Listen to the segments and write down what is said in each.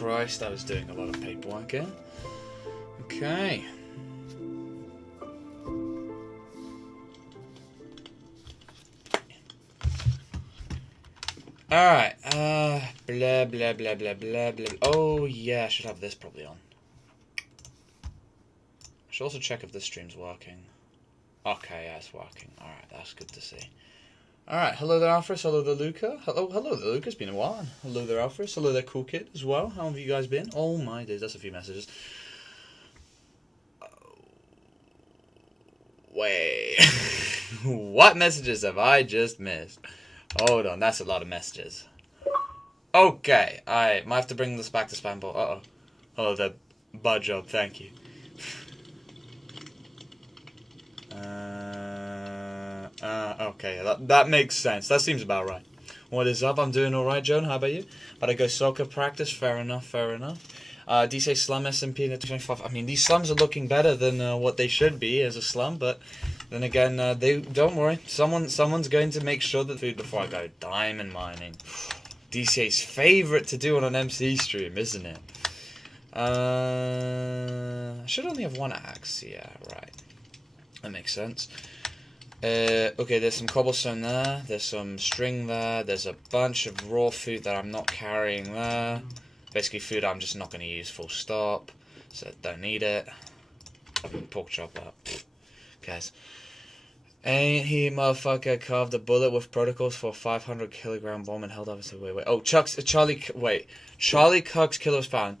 Christ, I was doing a lot of paperwork here. Okay. Alright, blah, blah, blah, blah, blah, blah. Oh, yeah, I should have this probably on. I should also check if this stream's working. Okay, yeah, it's working. Alright, that's good to see. Alright, hello there, Alfred. Hello there, Luca. Hello there, Luca. It's been a while. Hello there, Alfred. Hello there, Cool Kid, as well. How have you guys been? Oh, my days, that's a few messages. Wait. What messages have I just missed? Hold on, that's a lot of messages. Okay, I might have to bring this back to spam ball. Uh-oh. Hello there, Bud Job, thank you. Okay, that makes sense. That seems about right. What is up? I'm doing alright, Joan. How about you? But I go soccer practice. Fair enough, fair enough. DC slum SMP in the 25. I mean, these slums are looking better than what they should be as a slum, but then again, they don't worry. Someone's going to make sure that food before I go diamond mining. DCA's favorite to do on an MC stream, isn't it? I should only have one axe. Yeah, right. That makes sense. Okay, there's some cobblestone there. There's some string there. There's a bunch of raw food that I'm not carrying there. Basically food I'm just not going to use, full stop. So don't need it. Pork chop up. Guys. Ain't he motherfucker carved a bullet with protocols for a 500 kilogram bomb and held up and said, wait. Oh, Charlie Kirk's killer was found.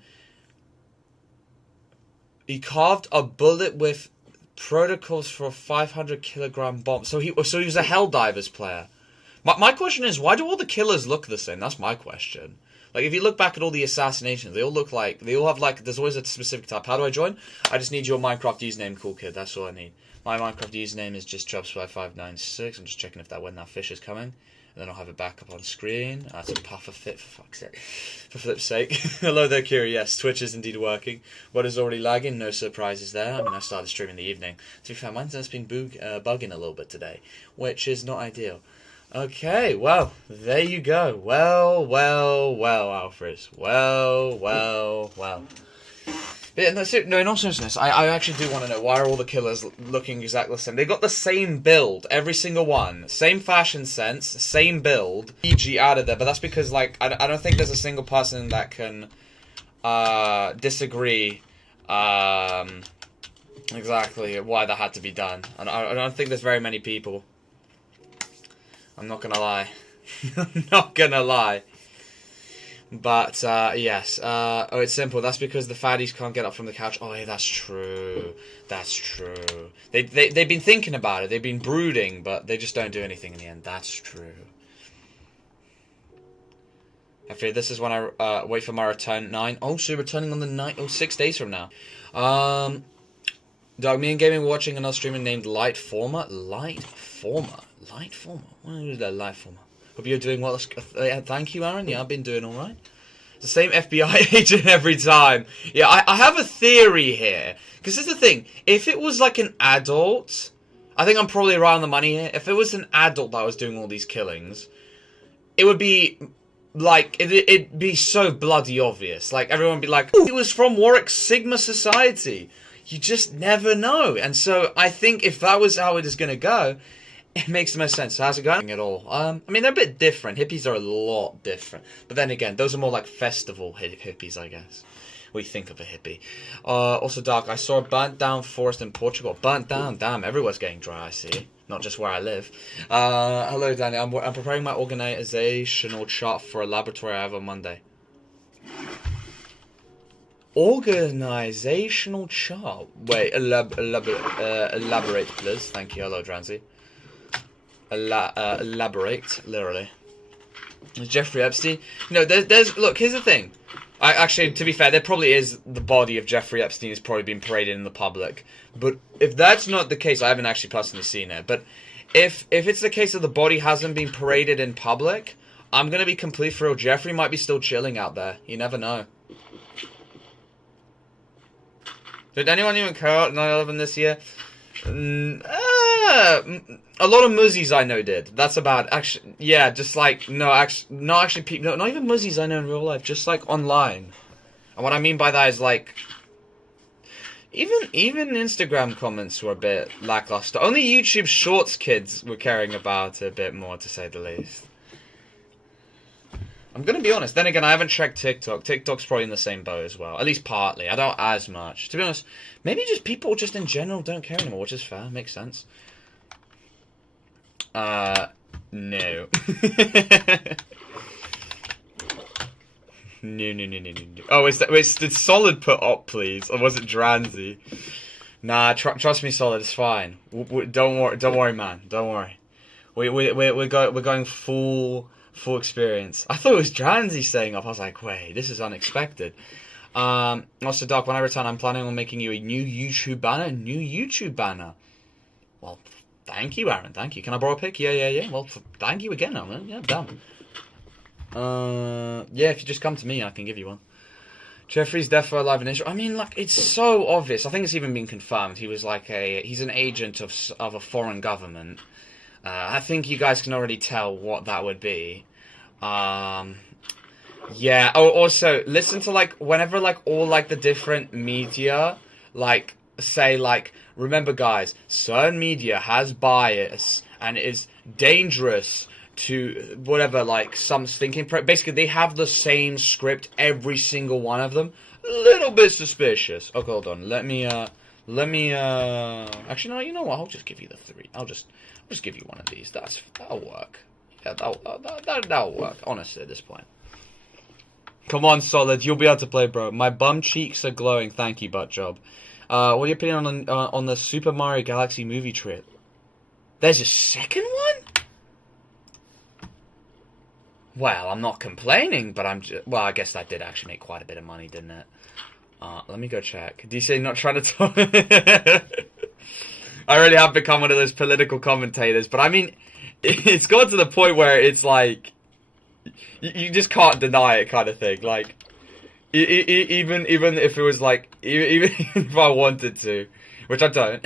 He carved a bullet with protocols for a 500 kilogram bomb. So he was a Helldivers player. My question is, why do all the killers look the same? That's my question. Like, if you look back at all the assassinations, they all have, like, there's always a specific type. How do I join? I just need your Minecraft username, Cool Kid. That's all I need. My Minecraft username is just JobSpy596. I'm just checking if when that fish is coming. And then I'll have it back up on screen. That's a puffer fit, for fuck's sake. For flip's sake. Hello there, Kiri. Yes, Twitch is indeed working. What is already lagging? No surprises there. I mean, I started streaming in the evening. To be fair, mine's just been bugging a little bit today, which is not ideal. Okay, well, there you go. Well, Alfred. Well. But yeah, no, in all seriousness, I actually do want to know, why are all the killers looking exactly the same? They got the same build, every single one. Same fashion sense, same build. PG added there, but that's because, like, I don't think there's a single person that can disagree exactly why that had to be done. And I don't think there's very many people. I'm not gonna lie. I'm not gonna lie. But, yes. Oh, it's simple. That's because the fatties can't get up from the couch. Oh, yeah, that's true. That's true. They've been thinking about it. They've been brooding, but they just don't do anything in the end. That's true. I fear this is when I wait for my return. 9. Oh, so you're returning on the 9. Oh, 6 days from now. Dog, me and Gaming were watching another streamer named Lightformer. Lightformer? What is that, Lightformer? Hope you're doing well. Thank you, Aaron. Yeah, I've been doing alright. The same FBI agent every time. Yeah, I have a theory here. Because here's the thing. If it was like an adult, I think I'm probably right on the money here. If it was an adult that was doing all these killings, it would be like, it'd be so bloody obvious. Like, everyone would be like, oh, he was from Warwick Sigma Society. You just never know. And so I think if that was how it is going to go, it makes the most sense. So how's it going at all? I mean, they're a bit different. Hippies are a lot different. But then again, those are more like festival hippies, I guess. We think of a hippie. Also, Dark, I saw a burnt down forest in Portugal. Burnt down? Damn, everywhere's getting dry, I see. Not just where I live. Hello, Danny. I'm preparing my organizational chart for a laboratory I have on Monday. Organizational chart? Wait, elaborate, please. Thank you. Hello, Dranzy. Elaborate, literally. Jeffrey Epstein. You know, there's look, here's the thing. Actually, to be fair, there probably is the body of Jeffrey Epstein has probably been paraded in the public. But if that's not the case, I haven't actually personally seen it. But if it's the case that the body hasn't been paraded in public, I'm gonna be complete for real. Jeffrey might be still chilling out there. You never know. Did anyone even care about 9/11 this year? A lot of muzzies I know did. That's about actually, yeah, just like not even muzzies I know in real life, just like online. And what I mean by that is, like, even Instagram comments were a bit lackluster. Only YouTube Shorts kids were caring about it a bit more, to say the least. I'm gonna be honest. Then again, I haven't checked TikTok. TikTok's probably in the same boat as well. At least partly. I don't as much. To be honest, maybe just people just in general don't care anymore, which is fair. Makes sense. No. No. Oh, did Solid put up, please? Or was it Dranzy? Nah, trust me, Solid, it's fine. Don't worry, man. Don't worry. We're going full experience. I thought it was Dranzy staying up. I was like, wait, this is unexpected. Also, Doc, when I return, I'm planning on making you a new YouTube banner. Well, thank you, Aaron. Thank you. Can I borrow a pic? Yeah. Well, thank you again, man. Yeah, done. Yeah, if you just come to me, I can give you one. Jeffrey's death row alive in Israel. I mean, like, it's so obvious. I think it's even been confirmed. He was like he's an agent of a foreign government. I think you guys can already tell what that would be. Yeah. Oh, also, listen to, like, whenever, like, all, like, the different media, like, say, like, remember, guys, certain media has bias and is dangerous to whatever, like, some thinking. Basically, they have the same script, every single one of them. A little bit suspicious. Okay, hold on. Let me, actually, no, you know what? I'll just give you the 3. I'll just give you one of these. That'll work. Yeah, that'll work, honestly, at this point. Come on, Solid. You'll be able to play, bro. My bum cheeks are glowing. Thank you, butt job. What are your opinion on the Super Mario Galaxy movie trip? There's a second one? Well, I'm not complaining, but well, I guess that did actually make quite a bit of money, didn't it? Let me go check. Do you say not trying to talk? I really have become one of those political commentators, but I mean, it's gone to the point where it's like, you just can't deny it, kind of thing. Like, even if it was like, even if I wanted to, which I don't,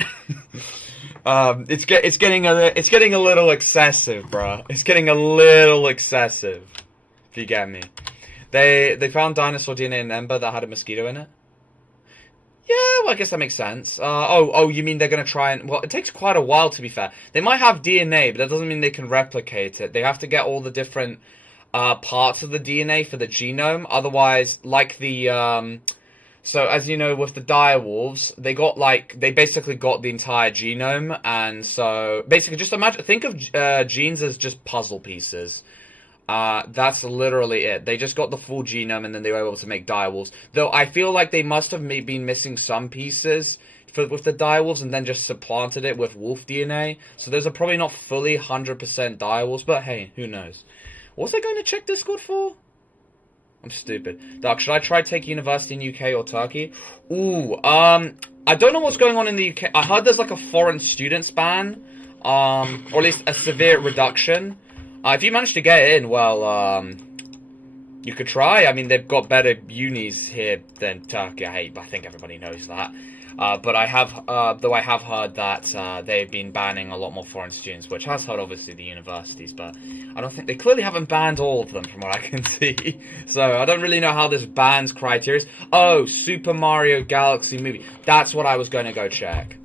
it's getting a little excessive, bro. It's getting a little excessive. If you get me, they found dinosaur DNA in Ember that had a mosquito in it. Yeah, well, I guess that makes sense. Oh, you mean they're gonna try and... Well, it takes quite a while, to be fair. They might have DNA, but that doesn't mean they can replicate it. They have to get all the different parts of the DNA for the genome. Otherwise, like the... So, as you know, with the direwolves, they basically got the entire genome, and so... Basically, just think of genes as just puzzle pieces. That's literally it. They just got the full genome and then they were able to make direwolves. Though I feel like they must have been missing some pieces with the direwolves and then just supplanted it with wolf DNA. So those are probably not fully 100% direwolves, but hey, who knows. What was I going to check Discord for? I'm stupid. Doc, should I try take university in UK or Turkey? Ooh, I don't know what's going on in the UK. I heard there's like a foreign students ban, or at least a severe reduction. If you manage to get in, well, you could try. I mean, they've got better unis here than Turkey. I think everybody knows that. But I have heard that they've been banning a lot more foreign students, which has hurt, obviously, the universities. But I don't think they clearly haven't banned all of them, from what I can see. So I don't really know how this bans criteria is. Oh, Super Mario Galaxy movie. That's what I was going to go check.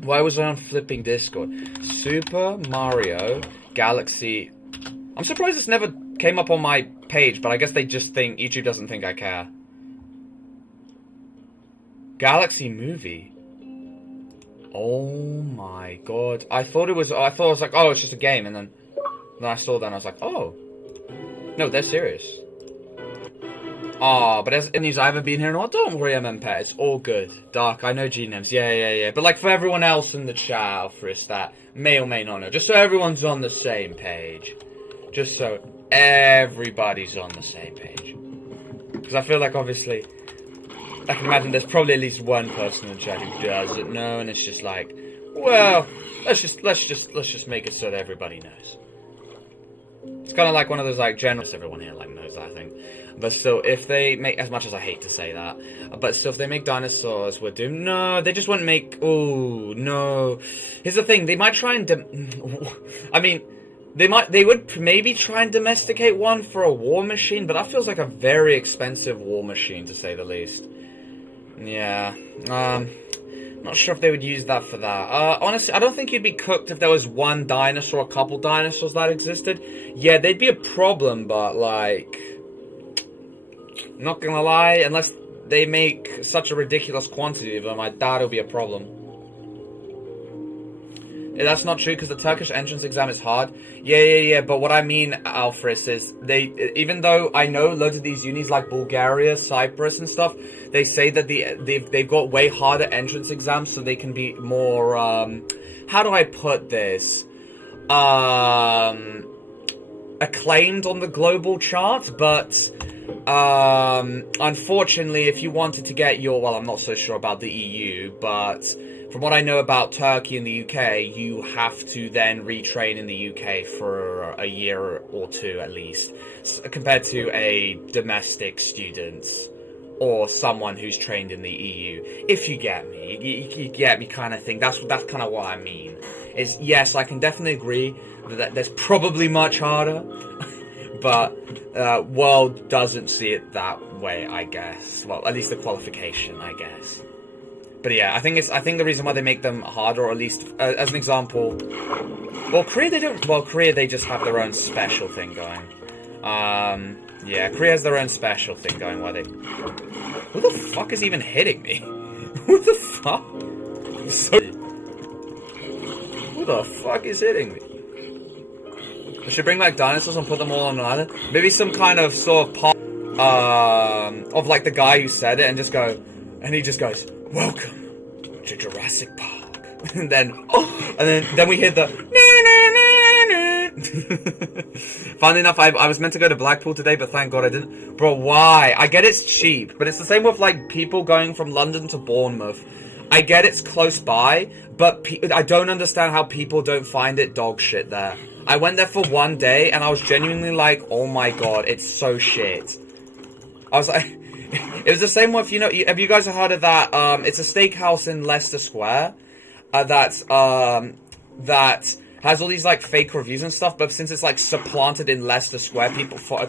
Why was I on flipping Discord? Super Mario Galaxy. I'm surprised this never came up on my page, but I guess they just think YouTube doesn't think I care. Galaxy movie. Oh my god. I thought it was like, oh, it's just a game, and then I saw that and I was like, oh. No, they're serious. Oh, but as in news, I haven't been here in a while. Don't worry, MMPet. It's all good. Dark, I know GNMs. Yeah. But like for everyone else in the chat, Frisk, that may or may not know. Just so everyone's on the same page. Just so everybody's on the same page. Because I feel like, obviously, I can imagine there's probably at least one person in the chat who doesn't know, and it's just like, well, let's just make it so that everybody knows. It's kind of like one of those, like, generals. Everyone here, like, knows that, I think. But still, if they make, as much as I hate to say that, but still, if they make dinosaurs with Doom, no, they just wouldn't make, oh, no. Here's the thing, they might try and, I mean, They would maybe try and domesticate one for a war machine, but that feels like a very expensive war machine, to say the least. Yeah, not sure if they would use that for that. Honestly, I don't think you'd be cooked if there was one dinosaur, a couple dinosaurs that existed. Yeah, they'd be a problem, but, like, not gonna lie, unless they make such a ridiculous quantity of them, I doubt it'll be a problem. Yeah, that's not true, because the Turkish entrance exam is hard. Yeah, but what I mean, Alfred, is even though I know loads of these unis like Bulgaria, Cyprus and stuff, they say that they've got way harder entrance exams so they can be more, how do I put this? Acclaimed on the global chart, but unfortunately, if you wanted to get your, well, I'm not so sure about the EU, but from what I know about Turkey and the UK, you have to then retrain in the UK for a year or two at least, compared to a domestic student or someone who's trained in the EU. If you get me, you get me kind of thing. That's kind of what I mean. Is yes, I can definitely agree that there's probably much harder, but world doesn't see it that way, I guess. Well, at least the qualification, I guess. But yeah, I think the reason why they make them harder, or at least as an example, well, Korea they just have their own special thing going. Yeah, Korea has their own special thing going. Why they? Who the fuck is even hitting me? Who the fuck? Who the fuck is hitting me? I should bring back dinosaurs and put them all on an island. Maybe some kind of sort of part of like the guy who said it, and just go, and he just goes, "Welcome to Jurassic Park," and then we hear the. Funnily enough, I was meant to go to Blackpool today, but thank God I didn't. Bro, why? I get it's cheap, but it's the same with like people going from London to Bournemouth. I get it's close by, but I don't understand how people don't find it dog shit there. I went there for one day, and I was genuinely like, oh my god, it's so shit. I was like, it was the same with, you know, have you guys heard of that, it's a steakhouse in Leicester Square, that has all these, like, fake reviews and stuff, but since it's, like, supplanted in Leicester Square,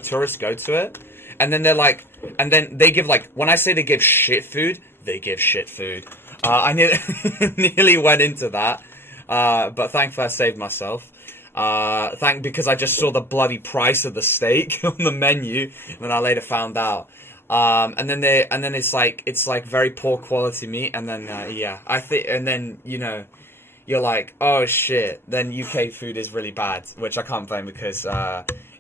tourists go to it, and then they're like, and then they give, like, when I say they give shit food, they give shit food. I nearly went into that, but thankfully I saved myself. Because I just saw the bloody price of the steak on the menu, and then I later found out. And then it's like very poor quality meat, and then yeah, and then you know, you're like, oh shit, then UK food is really bad, which I can't blame because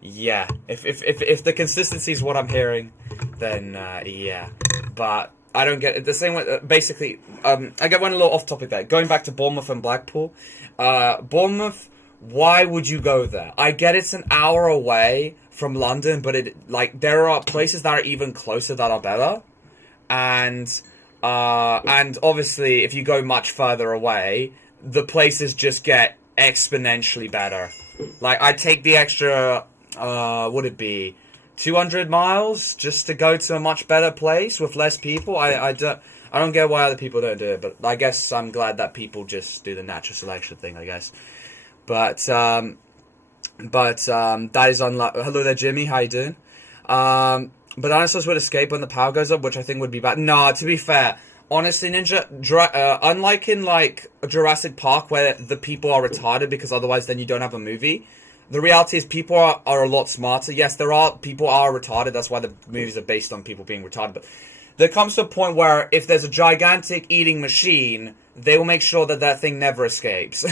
yeah, if the consistency is what I'm hearing, then yeah, but I don't get it. The same way. Basically, I get one a little off topic there. Going back to Bournemouth and Blackpool, Bournemouth. Why would you go there? I get it's an hour away from London, but there are places that are even closer that are better, and obviously if you go much further away, the places just get exponentially better. Like I'd take the extra, would it be 200 miles just to go to a much better place with less people? I don't get why other people don't do it, but I guess I'm glad that people just do the natural selection thing, I guess. But that is unlikely. Hello there, Jimmy. How you doing? But dinosaurs would escape when the power goes up, which I think would be bad. No, to be fair, honestly, Ninja, unlike in like Jurassic Park where the people are retarded because otherwise then you don't have a movie, the reality is people are a lot smarter. Yes, people are retarded. That's why the movies are based on people being retarded. But there comes to a point where if there's a gigantic eating machine, they will make sure that thing never escapes,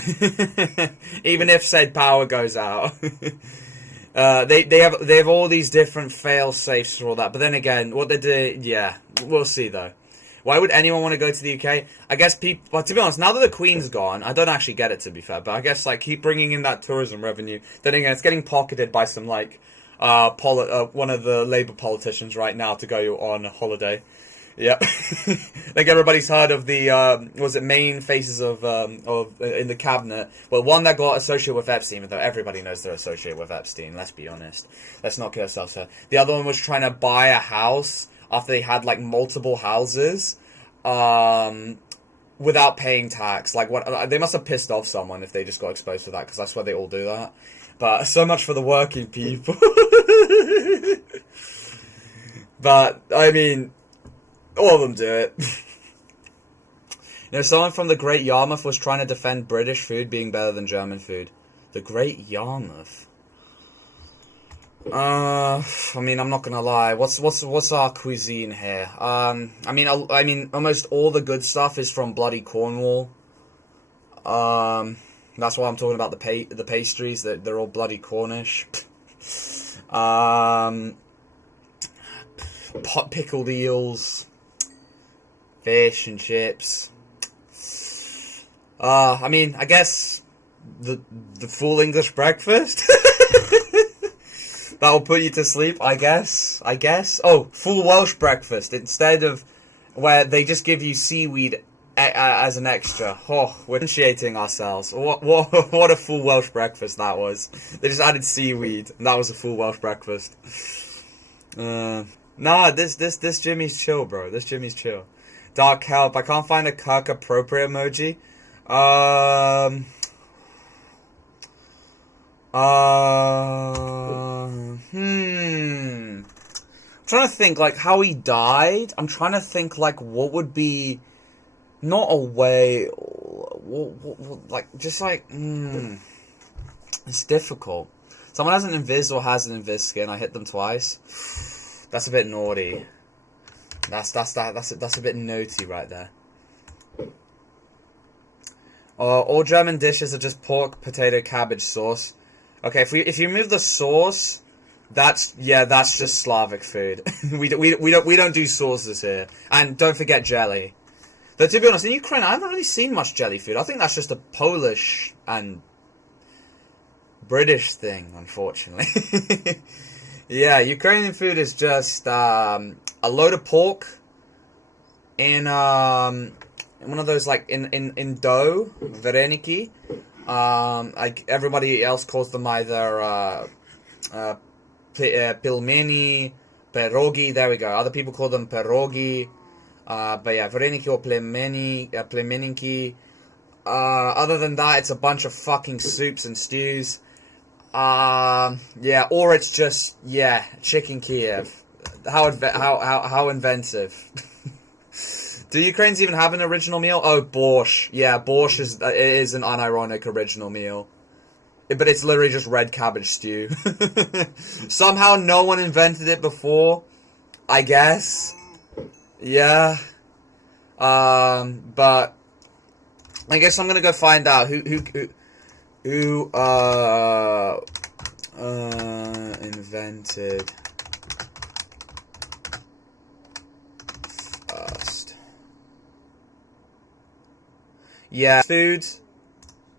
even if said power goes out. They have all these different fail safes for all that. But then again, what they do, yeah, we'll see though. Why would anyone want to go to the UK? I guess people. But to be honest, now that the Queen's gone, I don't actually get it, to be fair. But I guess like keep bringing in that tourism revenue. Then again, it's getting pocketed by some like one of the Labour politicians right now to go on a holiday. Yep. Like everybody's heard of the was it main faces of in the cabinet? Well, one that got associated with Epstein, even though everybody knows they're associated with Epstein. Let's be honest. Let's not kid ourselves here. The other one was trying to buy a house after they had like multiple houses, without paying tax. Like what? They must have pissed off someone if they just got exposed for that, because I swear they all do that. But so much for the working people. But, I mean, all of them do it. You know, someone from the Great Yarmouth was trying to defend British food being better than German food. The Great Yarmouth. I mean, I'm not gonna lie. What's our cuisine here? I mean, almost all the good stuff is from bloody Cornwall. That's why I'm talking about the pastries. They're all bloody Cornish. Pickled eels, fish and chips. I mean, I guess the full English breakfast. That'll put you to sleep, I guess. Oh, full Welsh breakfast instead of where they just give you seaweed as an extra. Oh, we're differentiating ourselves. What a full Welsh breakfast that was. They just added seaweed, and that was a full Welsh breakfast. Nah, this Jimmy's chill, bro. This Jimmy's chill. Dark help. I can't find a Kirk appropriate emoji. I'm trying to think, like, how he died. I'm trying to think, like, what would be... Not a way... Like, just like... It's difficult. Someone has an invis or has an invis skin. I hit them twice. That's a bit naughty. That's a bit naughty right there. All German dishes are just pork, potato, cabbage sauce. Okay, if you remove the sauce, that's just Slavic food. we don't do sauces here, and don't forget jelly. Though to be honest, in Ukraine I haven't really seen much jelly food. I think that's just a Polish and British thing, unfortunately. Yeah, Ukrainian food is just a load of pork in one of those, like, in dough, vareniki. Everybody else calls them either pilmeni, pierogi. There we go. Other people call them pierogi. But yeah, vareniki or plemeninki. Other than that, it's a bunch of fucking soups and stews. Yeah, or it's just, yeah, chicken Kiev. How inventive. Do Ukrainians even have an original meal? Oh, borscht. Yeah, borscht is an unironic original meal. But it's literally just red cabbage stew. Somehow no one invented it before, I guess. Yeah. But I guess I'm gonna go find out who invented first. Yeah, foods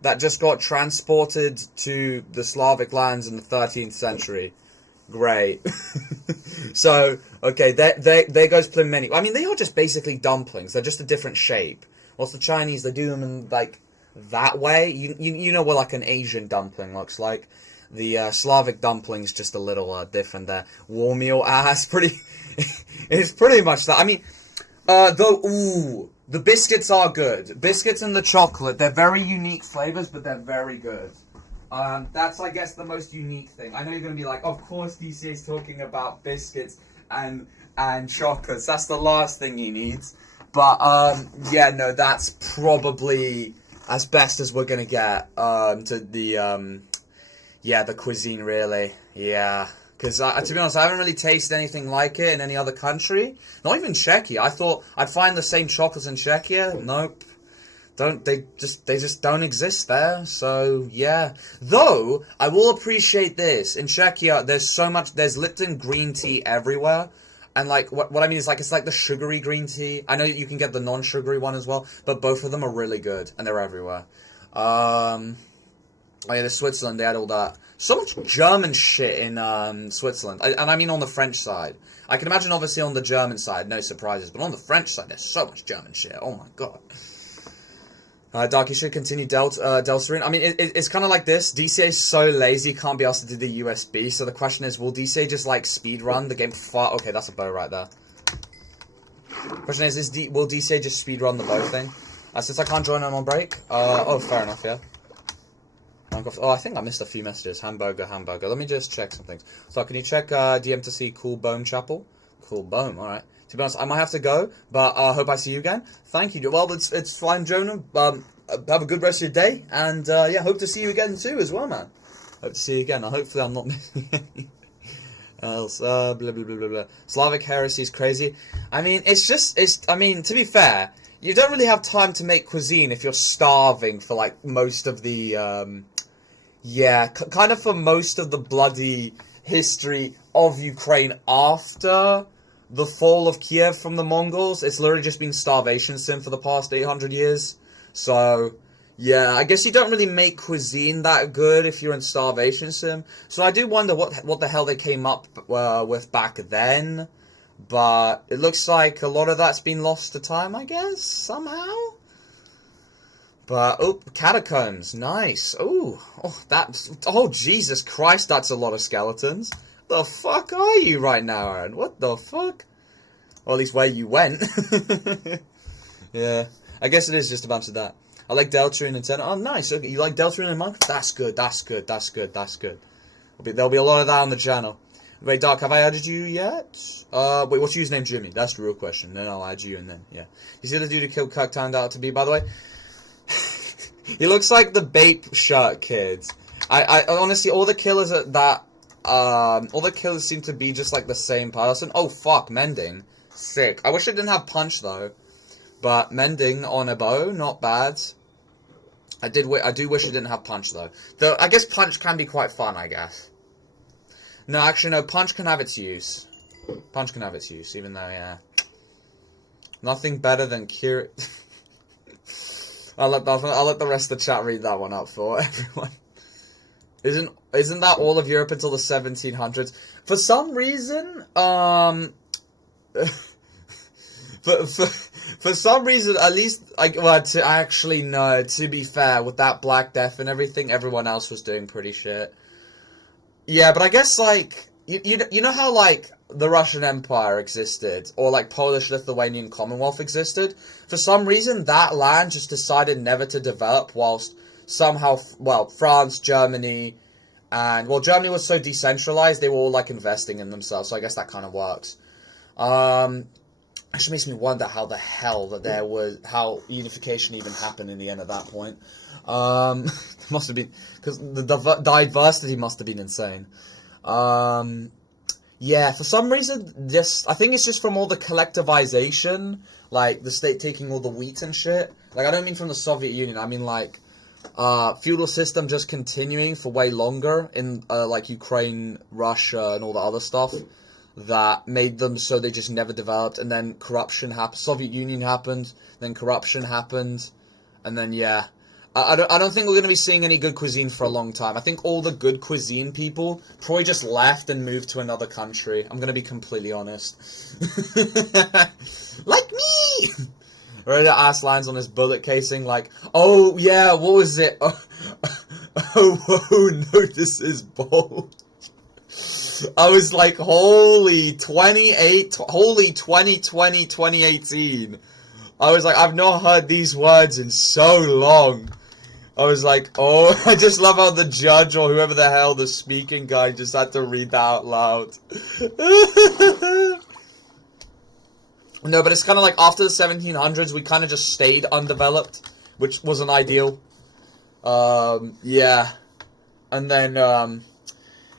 that just got transported to the Slavic lands in the 13th century. Great. So, okay, there goes plimeni. I mean, they are just basically dumplings. They're just a different shape. Whilst the Chinese, they do them in, like, that way. You know what, like, an Asian dumpling looks like. The Slavic dumpling's just a little different there. Warm meal ass, it's pretty much that. I mean, the biscuits are good. Biscuits and the chocolate, they're very unique flavors, but they're very good. That's, I guess, the most unique thing. I know you're going to be like, of course DCA's talking about biscuits and chocolates. That's the last thing he needs. But, yeah, no, that's probably as best as we're going to get to the, yeah, the cuisine, really. Yeah. Because, to be honest, I haven't really tasted anything like it in any other country. Not even Czechia. I thought I'd find the same chocolates in Czechia. Nope. They just don't exist there. So, yeah. Though, I will appreciate this. In Czechia, there's Lipton green tea everywhere. And, like, what I mean is, like, it's like the sugary green tea. I know you can get the non-sugary one as well. But both of them are really good. And they're everywhere. Oh, yeah, there's Switzerland. They had all that. So much German shit in Switzerland. And I mean on the French side. I can imagine, obviously, on the German side, no surprises. But on the French side, there's so much German shit. Oh, my God. Dark, you should continue Deltarune. I mean, it's kind of like this. DCA is so lazy, can't be asked to do the USB. So the question is, will DCA just, like, speedrun the game far? Okay, that's a bow right there. Question is will DCA just speedrun the bow thing? Since I can't join them on break. Oh, fair enough, yeah. Oh, I think I missed a few messages. Hamburger. Let me just check some things. So, can you check DM to see Cool Bohm Chapel? Cool Bohm, alright. To be honest, I might have to go, but I hope I see you again. Thank you. Well, it's fine, Jonah. Have a good rest of your day, and yeah, hope to see you again too as well, man. Hope to see you again. Hopefully I'm not missing anything else. Blah, blah, blah, blah, blah. Slavic heresy is crazy. I mean, I mean, to be fair, you don't really have time to make cuisine if you're starving for, like, most of the, kind of for most of the bloody history of Ukraine after the fall of Kiev from the Mongols. It's literally just been starvation sim for the past 800 years. So, yeah, I guess you don't really make cuisine that good if you're in starvation sim. So I do wonder what the hell they came up with back then. But it looks like a lot of that's been lost to time, I guess, somehow. But, oh, catacombs, nice. Oh, Jesus Christ, that's a lot of skeletons. The fuck are you right now, Aaron? What the fuck? Or at least where you went. Yeah, I guess it is just a bunch of that. I like Deltarune and Nintendo. Oh, nice. Okay, you like Deltarune and Minecraft? That's good. There'll be a lot of that on the channel. Wait, Doc, have I added you yet? Wait, what's your username, Jimmy? That's the real question. Then I'll add you, and then, yeah. You see the dude who killed Kirk turned out to be, by the way? He looks like the Bape shirt kid. I honestly, all the killers seem to be just like the same person. Oh, fuck, Mending. Sick. I wish it didn't have Punch, though. But Mending on a bow, not bad. I do wish it didn't have Punch, though. Though, I guess Punch can be quite fun, I guess. No, actually, no, Punch can have its use. Even though, yeah. Nothing better than Kira... I'll let the rest of the chat read that one out for everyone. Isn't that all of Europe until the 1700s? For some reason, for some reason, at least, to be fair, with that Black Death and everything, everyone else was doing pretty shit. Yeah, but I guess, like, you know how, like, the Russian Empire existed, or, like, Polish-Lithuanian Commonwealth existed? For some reason, that land just decided never to develop, whilst somehow, well, France, Germany, and, well, Germany was so decentralized, they were all, like, investing in themselves, so I guess that kind of works. Actually makes me wonder how the hell how unification even happened in the end at that point. Must have been, because the diversity must have been insane. Yeah, for some reason, I think it's just from all the collectivization, like, the state taking all the wheat and shit. Like, I don't mean from the Soviet Union, I mean, like, feudal system just continuing for way longer in, like, Ukraine, Russia, and all the other stuff that made them so they just never developed, and then corruption happened, Soviet Union happened, then corruption happened, and then, yeah. I don't think we're going to be seeing any good cuisine for a long time. I think all the good cuisine people probably just left and moved to another country. I'm going to be completely honest. Like me! Ready to ask lines on his bullet casing, like, oh, yeah, what was it? Oh, no, this is bold. I was like, holy 2020, 2018. I was like, I've not heard these words in so long. I was like, oh, I just love how the judge or whoever the hell the speaking guy just had to read that out loud. No, but it's kind of like after the 1700s, we kind of just stayed undeveloped, which wasn't ideal. Yeah. And then,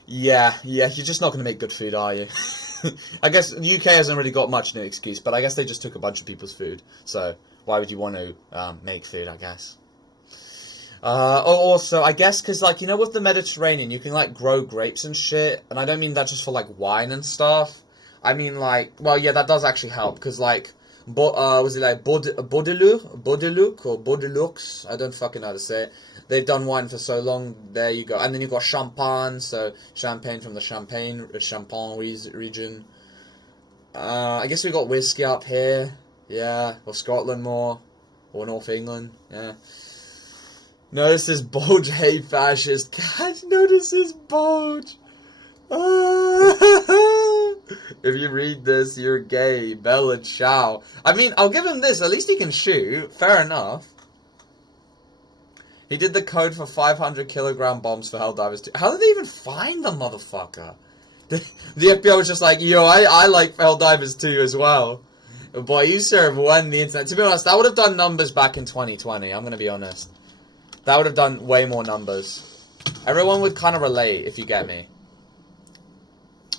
yeah, you're just not going to make good food, are you? I guess the UK hasn't really got much of an excuse, but I guess they just took a bunch of people's food. So why would you want to make food, I guess? Also, I guess, because, like, you know, with the Mediterranean, you can, like, grow grapes and shit. And I don't mean that just for, like, wine and stuff. I mean, like, well, yeah, that does actually help. Because, like, was it, like, Baudelux or Baudelux? I don't fucking know how to say it. They've done wine for so long. There you go. And then you've got Champagne, so champagne from the Champagne region. I guess we've got whiskey up here. Yeah, or Scotland more. Or North England. Yeah. Notice this bulge, hey fascist. Can't notice this bulge. If you read this, you're gay. Bella ciao. I mean, I'll give him this. At least he can shoot. Fair enough. He did the code for 500 kilogram bombs for Helldivers 2. How did they even find the motherfucker? The FBI was just like, yo, I like Helldivers 2 as well. Boy, you serve when the internet. To be honest, that would have done numbers back in 2020. I'm going to be honest. That would have done way more numbers. Everyone would kind of relate, if you get me.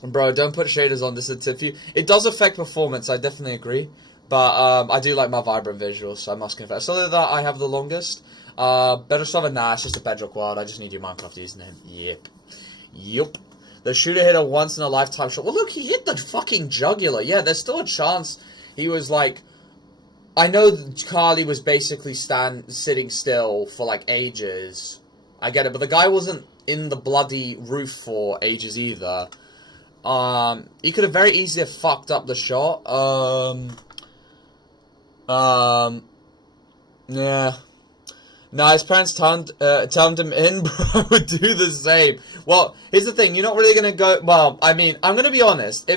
Bro, don't put shaders on. This is a tip for you. It does affect performance, I definitely agree. But I do like my vibrant visuals, so I must confess. So that I have the longest. Better server? Nah, it's just a Bedrock World. I just need your Minecraft username. Yep. The shooter hit a once-in-a-lifetime shot. Well, look, he hit the fucking jugular. Yeah, there's still a chance he was like... I know Carly was basically sitting still for like ages. I get it, but the guy wasn't in the bloody roof for ages either. He could have very easily have fucked up the shot. Yeah. No, his parents turned him in, bro, would do the same. Well, here's the thing, you're not really gonna go, well, I mean, I'm gonna be honest,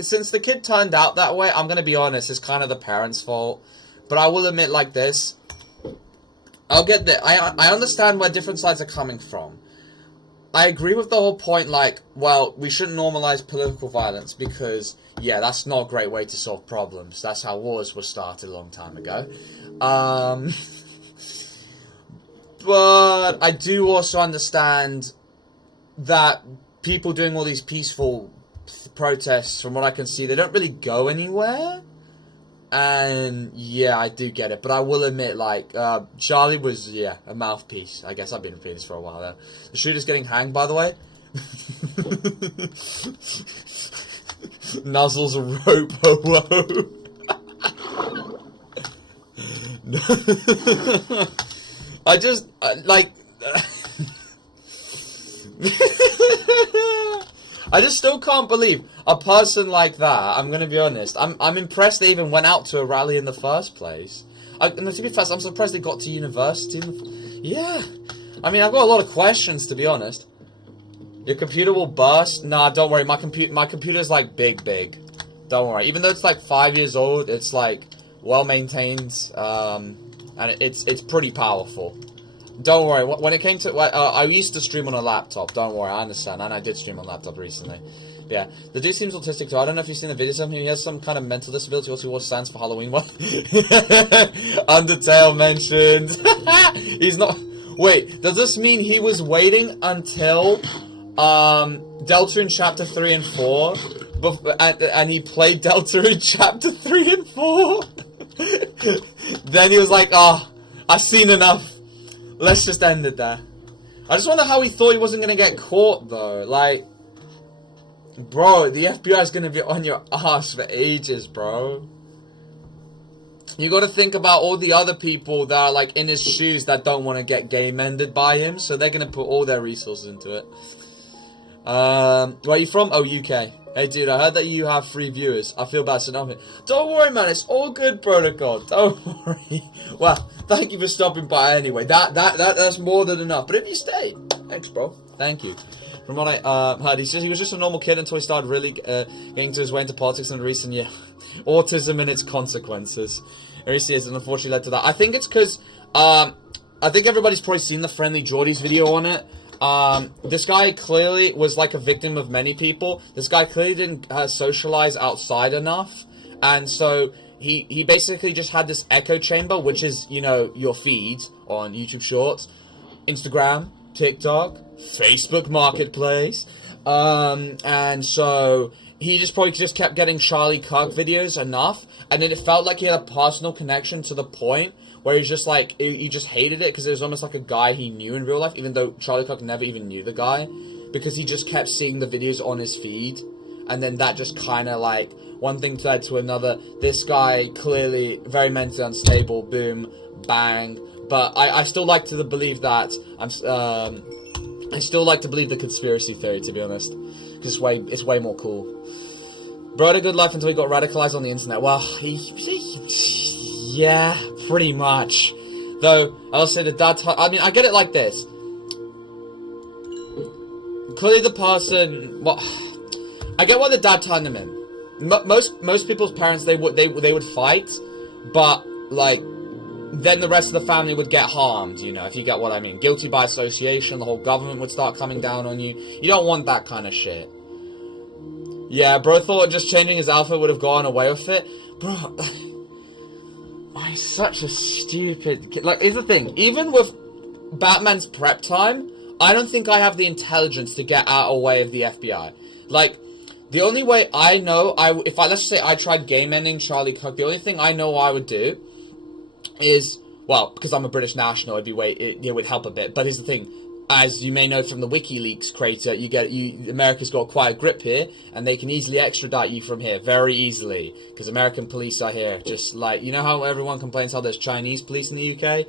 since the kid turned out that way, I'm gonna be honest, it's kind of the parents' fault. But I will admit like this, I'll get there, I understand where different sides are coming from. I agree with the whole point, like, well, we shouldn't normalize political violence because, yeah, that's not a great way to solve problems. That's how wars were started a long time ago. But I do also understand that people doing all these peaceful protests, from what I can see, they don't really go anywhere. And, yeah, I do get it. But I will admit, like, Charlie was, yeah, a mouthpiece. I guess I've been repeating this for a while now. The shooter's getting hanged, by the way. Nuzzles a rope, whoa. I just, like... I just still can't believe a person like that, I'm gonna be honest, I'm impressed they even went out to a rally in the first place. And to be fair, I'm surprised they got to university. Yeah. I mean, I've got a lot of questions, to be honest. Your computer will burst? Nah, don't worry, my computer's like big. Don't worry. Even though it's like 5 years old, it's like well maintained, and it's pretty powerful. Don't worry, when it came to... I used to stream on a laptop, don't worry, I understand. And I did stream on a laptop recently. But yeah, the dude seems autistic too. I don't know if you've seen the video of him. He has some kind of mental disability. Also, he wore stands for Halloween. What? Undertale mentioned. He's not... Wait, does this mean he was waiting until Delta in Chapter 3 and 4? And he played Delta in Chapter 3 and 4? Then he was like, oh, I've seen enough. Let's just end it there. I just wonder how he thought he wasn't going to get caught, though. Like, bro, the FBI is going to be on your ass for ages, bro. You got to think about all the other people that are, like, in his shoes that don't want to get game ended by him. So they're going to put all their resources into it. Where are you from? Oh, UK. Hey, dude, I heard that you have 3 viewers. I feel bad, so now I'm here. Don't worry, man. It's all good, Protocol. Don't worry. Well, thank you for stopping by anyway. That's more than enough. But if you stay, thanks, bro. Thank you. From what I heard, he was just a normal kid until he started really getting to his way into politics in the recent year. Autism and its consequences. In recent years, and unfortunately led to that. I think it's because I think everybody's probably seen the Friendly Geordies video on it. This guy clearly was like a victim of many people. This guy clearly didn't socialize outside enough. And so he basically just had this echo chamber, which is, you know, your feed on YouTube Shorts, Instagram, TikTok, Facebook Marketplace. And so he just probably just kept getting Charlie Kirk videos enough. And then it felt like he had a personal connection to the point where he's just like, he just hated it because it was almost like a guy he knew in real life, even though Charlie Cook never even knew the guy, because he just kept seeing the videos on his feed, and then that just kind of like, one thing led to another. This guy, clearly very mentally unstable, boom, bang, but I still like to believe that, I still like to believe the conspiracy theory, to be honest, because it's way more cool. Bro had a good life until he got radicalized on the internet. Well, yeah, pretty much. Though, I'll say the dad... I mean, I get it like this. Clearly the person... Well, I get why the dad turned him in. Most people's parents, they would fight. But, like, then the rest of the family would get harmed, you know, if you get what I mean. Guilty by association, the whole government would start coming down on you. You don't want that kind of shit. Yeah, bro thought just changing his outfit would have gone away with it. Bro, I'm such a stupid kid. Like, here's the thing. Even with Batman's prep time, I don't think I have the intelligence to get out of the way of the FBI. Like, the only way I know, let's just say I tried game ending Charlie Cook, the only thing I know I would do is, well, because I'm a British national, it would help a bit. But here's the thing. As you may know from the WikiLeaks crater, America's got quite a grip here, and they can easily extradite you from here, very easily, because American police are here. Just like, you know how everyone complains how there's Chinese police in the UK?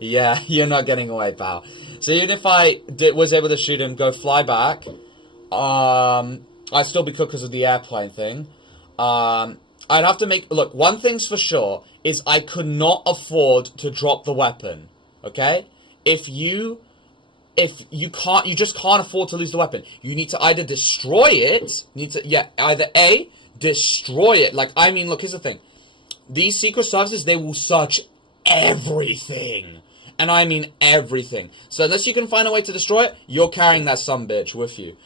Yeah, you're not getting away, pal. So even if I was able to shoot him, go fly back, I'd still be cooked because of the airplane thing. I'd have to look, one thing's for sure, is I could not afford to drop the weapon, okay? If you just can't afford to lose the weapon. You need to either destroy it, either A, destroy it. Like, I mean, look, here's the thing. These secret services, they will search everything. And I mean everything. So unless you can find a way to destroy it, you're carrying that sumbitch with you.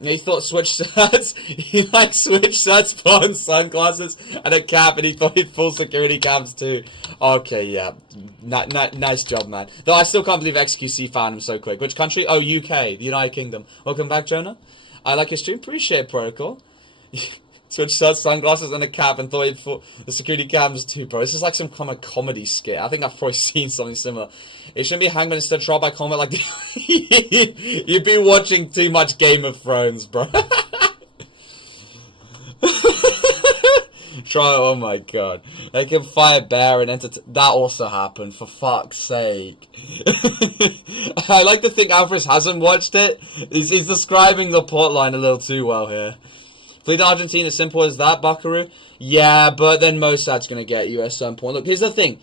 He thought switch shirts. He liked switch shirts, put on sunglasses and a cap, and he thought he'd full security cams too. Okay, yeah, nice job, man. Though I still can't believe XQC found him so quick. Which country? Oh, UK, the United Kingdom. Welcome back, Jonah. I like your stream. Appreciate it, Protocol. Switch shirts, sunglasses, and a cap, and thought he'd full the security cams too, bro. This is like some kind of comedy skit. I think I've probably seen something similar. It shouldn't be Hangman instead trial by combat like you'd be watching too much Game of Thrones, bro. Oh my god. They can fight bear and that also happened, for fuck's sake. I like to think Alfred hasn't watched it. He's describing the plotline a little too well here. Flee to Argentina, simple as that, buckaroo? Yeah, but then Mossad's gonna get you at some point. Look, here's the thing.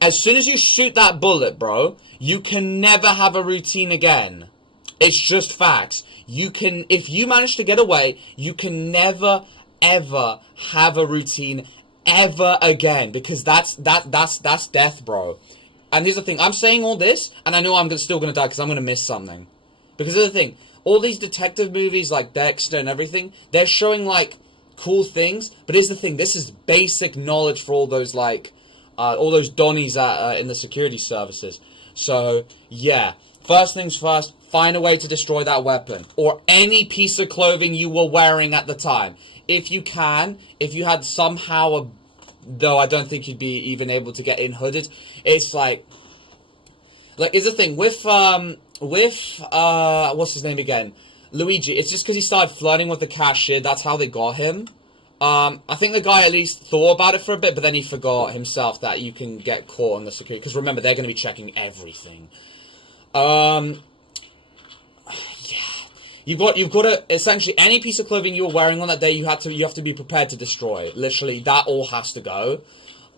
As soon as you shoot that bullet, bro, you can never have a routine again. It's just facts. If you manage to get away, you can never, ever have a routine ever again. Because that's death, bro. And here's the thing. I'm saying all this, and I know I'm still gonna die because I'm gonna miss something. Because here's the thing. All these detective movies like Dexter and everything, they're showing, like, cool things. But here's the thing. This is basic knowledge for all those, like, all those Donnies in the security services. So, yeah. First things first, find a way to destroy that weapon. Or any piece of clothing you were wearing at the time. If you can, if you had somehow though I don't think you'd be even able to get in hooded. It's like, here's the thing. With what's his name again? Luigi. It's just because he started flirting with the cashier. That's how they got him. I think the guy at least thought about it for a bit, but then he forgot himself that you can get caught on the security. Because remember, they're going to be checking everything. Yeah. You've got to, essentially, any piece of clothing you were wearing on that day, you have to be prepared to destroy. Literally, that all has to go.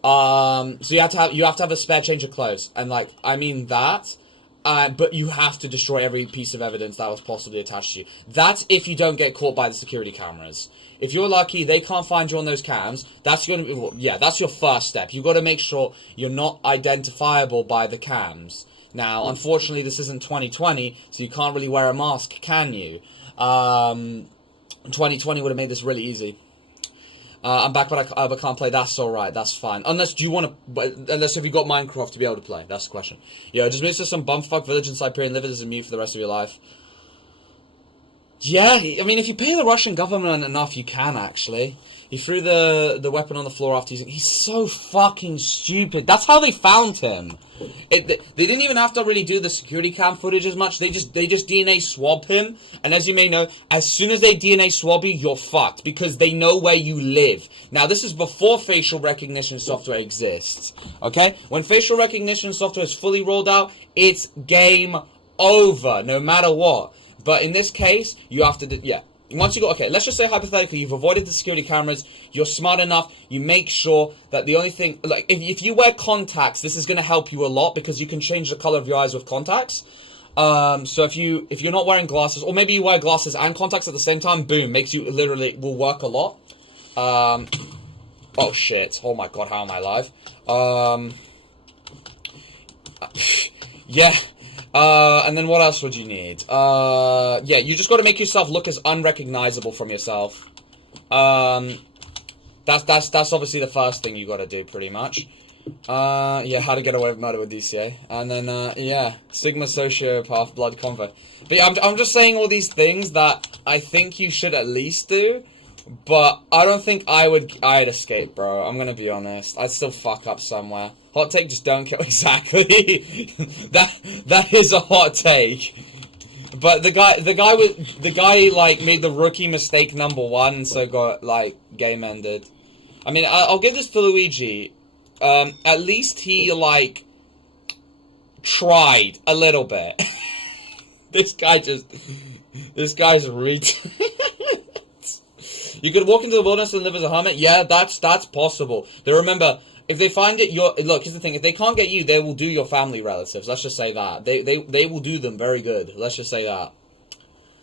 So you have to have a spare change of clothes. And, like, I mean that. But you have to destroy every piece of evidence that was possibly attached to you. That's if you don't get caught by the security cameras. If you're lucky, they can't find you on those cams. That's going to be, yeah, that's your first step. You've got to make sure you're not identifiable by the cams. Now, unfortunately, this isn't 2020, so you can't really wear a mask, can you? 2020 would have made this really easy. I'm back, but I can't play. That's alright. That's fine. Unless if you got Minecraft to be able to play. That's the question. Yo, just move to some bumfuck village in Siberia and live as a mute for the rest of your life. Yeah, I mean, if you pay the Russian government enough, you can, actually. He threw the weapon on the floor after using... He's so fucking stupid. That's how they found him. They didn't even have to really do the security cam footage as much. They just DNA swab him. And as you may know, as soon as they DNA swab you, you're fucked. Because they know where you live. Now, this is before facial recognition software exists. Okay? When facial recognition software is fully rolled out, it's game over. No matter what. But in this case, you have to... yeah. Once you go, okay, let's just say hypothetically, you've avoided the security cameras, you're smart enough, you make sure that the only thing, like, if you wear contacts, this is going to help you a lot, because you can change the color of your eyes with contacts. So if you're not wearing glasses, or maybe you wear glasses and contacts at the same time, boom, makes you, literally, will work a lot. Oh shit. Oh my god, how am I alive? Yeah. And then what else would you need? Yeah, you just gotta make yourself look as unrecognizable from yourself. That's obviously the first thing you gotta do, pretty much. Yeah, how to get away with murder with DCA. And then, yeah, Sigma Sociopath Blood Convo. But yeah, I'm just saying all these things that I think you should at least do. But I don't think I'd escape, bro. I'm gonna be honest. I'd still fuck up somewhere. Hot take, just don't kill. Exactly. that is a hot take. But the guy like made the rookie mistake #1, and so got like game ended. I mean, I'll give this to Luigi. At least he like tried a little bit. This guy's retard. You could walk into the wilderness and live as a hermit. Yeah, that's possible. But remember, if they find it, look. Here's the thing: if they can't get you, they will do your family relatives. Let's just say that they will do them very good. Let's just say that.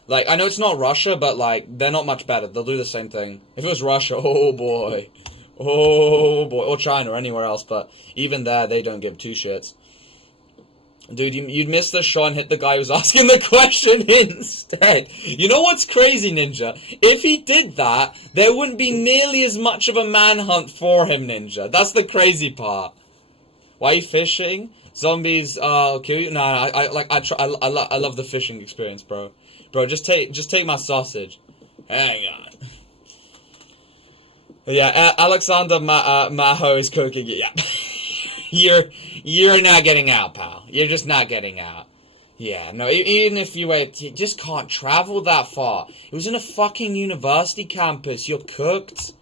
Like, I know it's not Russia, but like they're not much better. They'll do the same thing. If it was Russia, oh boy, or China or anywhere else, but even there, they don't give two shits. Dude, you'd miss the shot and hit the guy who's asking the question instead. You know what's crazy, Ninja? If he did that, there wouldn't be nearly as much of a manhunt for him, Ninja. That's the crazy part. Why are you fishing? Zombies, kill you? Nah, I love the fishing experience, bro. Bro, just take my sausage. Hang on. Yeah, Alexander Maho is cooking it. Yeah. You're not getting out, pal. You're just not getting out. Yeah, no, even if you wait, you just can't travel that far. It was in a fucking university campus. You're cooked.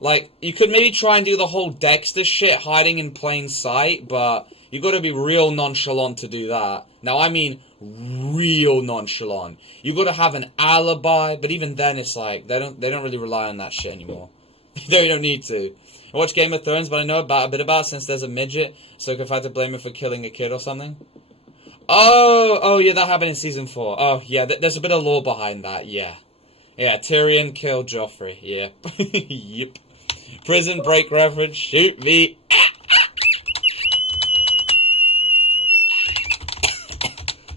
Like, you could maybe try and do the whole Dexter shit, hiding in plain sight, but you gotta be real nonchalant to do that. Now, I mean real nonchalant. You gotta have an alibi, but even then it's like, they don't really rely on that shit anymore. They don't need to. I watch Game of Thrones, but I know a bit about it since there's a midget, so if I had to blame him for killing a kid or something. Oh, yeah, that happened in Season 4. Oh, yeah, there's a bit of lore behind that, yeah. Yeah, Tyrion killed Joffrey, yeah. Yep. Prison Break reference, shoot me.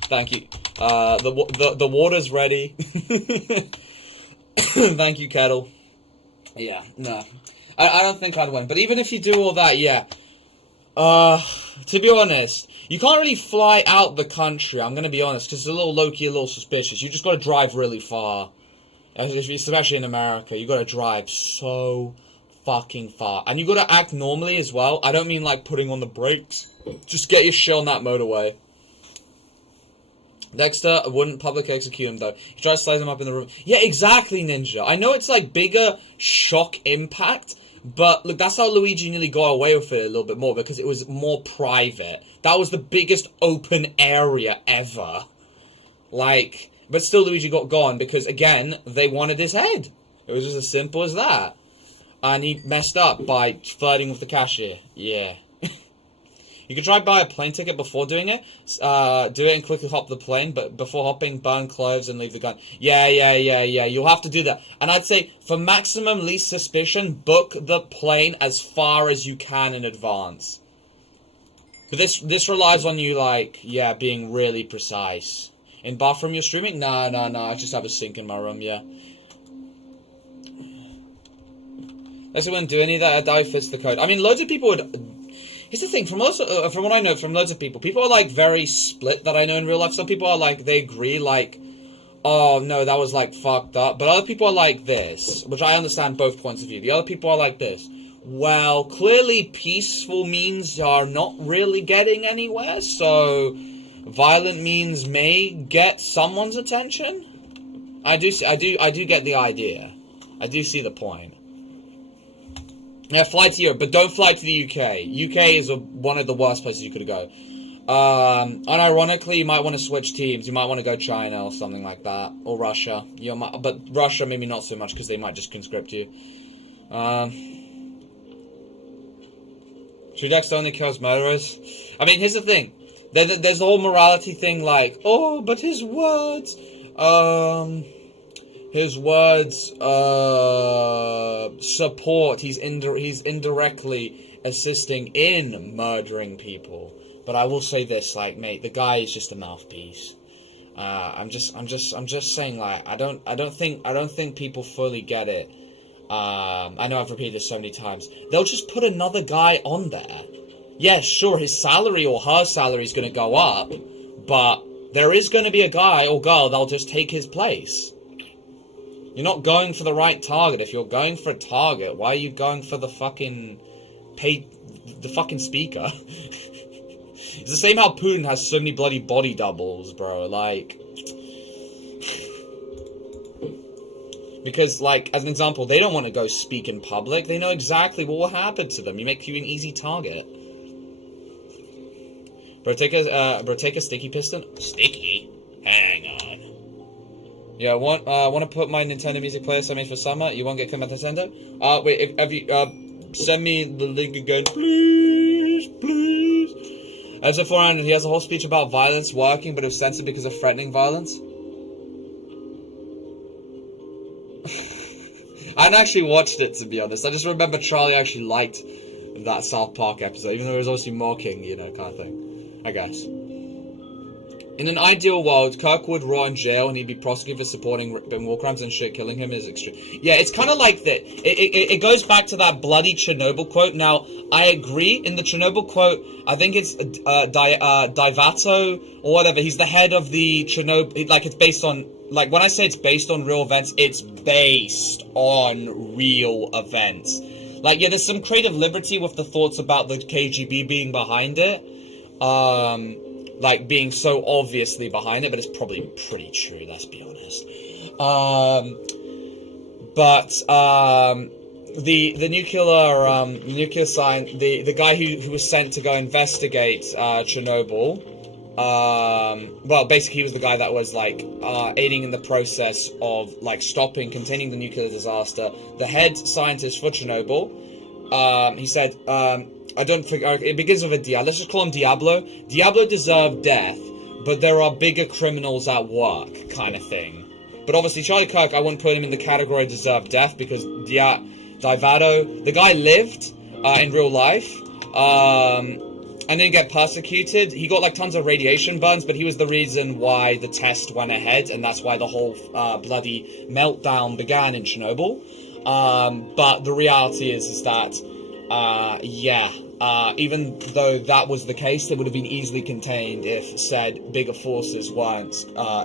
Thank you. The water's ready. Thank you, Kettle. Yeah, no. I don't think I'd win. But even if you do all that, yeah. To be honest, you can't really fly out the country, I'm gonna be honest, because it's a little low-key, a little suspicious. You just gotta drive really far. Especially in America, you gotta drive so fucking far. And you gotta act normally as well. I don't mean like putting on the brakes. Just get your shit on that motorway. Dexter wouldn't public execute him, though. He tried to slice him up in the room. Yeah, exactly, Ninja. I know it's, like, bigger shock impact, but, look, that's how Luigi nearly got away with it a little bit more, because it was more private. That was the biggest open area ever. Like, but still Luigi got gone, because, again, they wanted his head. It was just as simple as that. And he messed up by flirting with the cashier. Yeah. You could try buy a plane ticket before doing it. Do it and quickly hop the plane, but before hopping, burn clothes and leave the gun. Yeah. You'll have to do that. And I'd say, for maximum least suspicion, book the plane as far as you can in advance. But this relies on you, like, yeah, being really precise. In bathroom you're streaming? No. I just have a sink in my room, yeah. Unless I wouldn't do any of that, I doubt it fits the code. I mean, loads of people would... Here's the thing, from what I know from loads of people are, like, very split that I know in real life. Some people are, like, they agree, like, oh, no, that was, like, fucked up. But other people are like this, which I understand both points of view. The other people are like this. Well, clearly peaceful means are not really getting anywhere, so violent means may get someone's attention. I do get the idea. I do see the point. Yeah, fly to Europe, but don't fly to the UK. UK is one of the worst places you could go. Unironically, you might want to switch teams. You might want to go China or something like that. Or Russia. But Russia, maybe not so much, because they might just conscript you. True Dexter only kills murderers. I mean, here's the thing. There's the whole morality thing, like, oh, but his words. his words support. He's indirectly assisting in murdering people. But I will say this, like, mate, the guy is just a mouthpiece. I'm just saying, like, I don't think people fully get it. I know I've repeated this so many times. They'll just put another guy on there. Yeah, sure, his salary or her salary is going to go up, but there is going to be a guy or girl that'll just take his place. You're not going for the right target. If you're going for a target, why are you going for the fucking speaker? It's the same how Putin has so many bloody body doubles, bro. Like, because, like, as an example, they don't want to go speak in public. They know exactly what will happen to them. You make you an easy target. Bro, take a sticky piston. Sticky? Hang on. Yeah, want to put my Nintendo Music playlist I made for summer? You won't get come at Nintendo? Wait, have you, send me the link again, please, please. Episode 400, he has a whole speech about violence working, but it was censored because of threatening violence. I hadn't actually watched it, to be honest. I just remember Charlie actually liked that South Park episode, even though it was obviously mocking, you know, kind of thing. I guess. In an ideal world, Kirk would rot in jail and he'd be prosecuted for supporting war crimes and shit. Killing him is extreme. Yeah, it's kind of like that. It goes back to that bloody Chernobyl quote. Now, I agree. In the Chernobyl quote, I think it's Divato or whatever. He's the head of the Chernobyl. Like, it's based on... Like, when I say it's based on real events, it's based on real events. Like, yeah, there's some creative liberty with the thoughts about the KGB being behind it. Like, being so obviously behind it, but it's probably pretty true, let's be honest. The nuclear science, the guy who was sent to go investigate Chernobyl, well, basically he was the guy that was, like, aiding in the process of, like, containing the nuclear disaster. The head scientist for Chernobyl, he said, I don't think... it begins with a D. Let's just call him Diablo. Diablo deserved death, but there are bigger criminals at work, kind of thing. But obviously, Charlie Kirk, I wouldn't put him in the category deserved death, because Divato, the guy lived in real life, and didn't get persecuted. He got, like, tons of radiation burns, but he was the reason why the test went ahead, and that's why the whole bloody meltdown began in Chernobyl. But the reality is that, even though that was the case, it would have been easily contained if said bigger forces weren't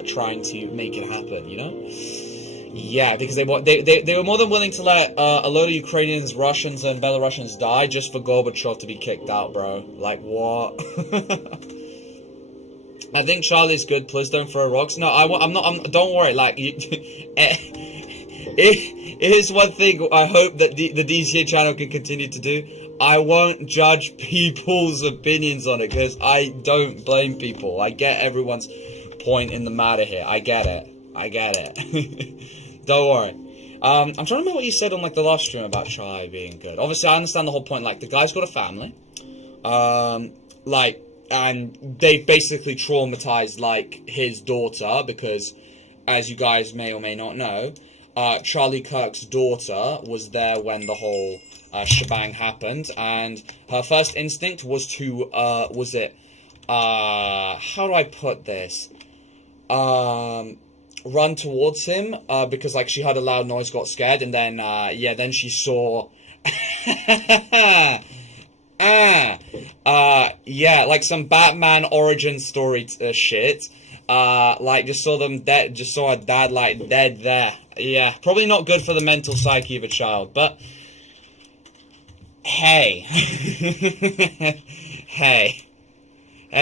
trying to make it happen, you know? Yeah, because they were more than willing to let a load of Ukrainians, Russians, and Belarusians die just for Gorbachev to be kicked out, bro. Like, what? I think Charlie's good. Please don't throw rocks. No, I'm not. Don't worry. Like, here's one thing I hope that the DCA channel can continue to do. I won't judge people's opinions on it, because I don't blame people. I get everyone's point in the matter here. I get it. Don't worry. I'm trying to remember what you said on, like, the last stream about Charlie being good. Obviously, I understand the whole point. Like, the guy's got a family. Like, and they basically traumatized, like, his daughter, because, as you guys may or may not know, Charlie Kirk's daughter was there when the whole shebang happened, and her first instinct was to, how do I put this? Run towards him, because, like, she heard a loud noise, got scared, and then, then she saw, like some Batman origin story shit. Like, just saw them dead, just saw her dad, like, dead there. Yeah, probably not good for the mental psyche of a child, but hey. Hey.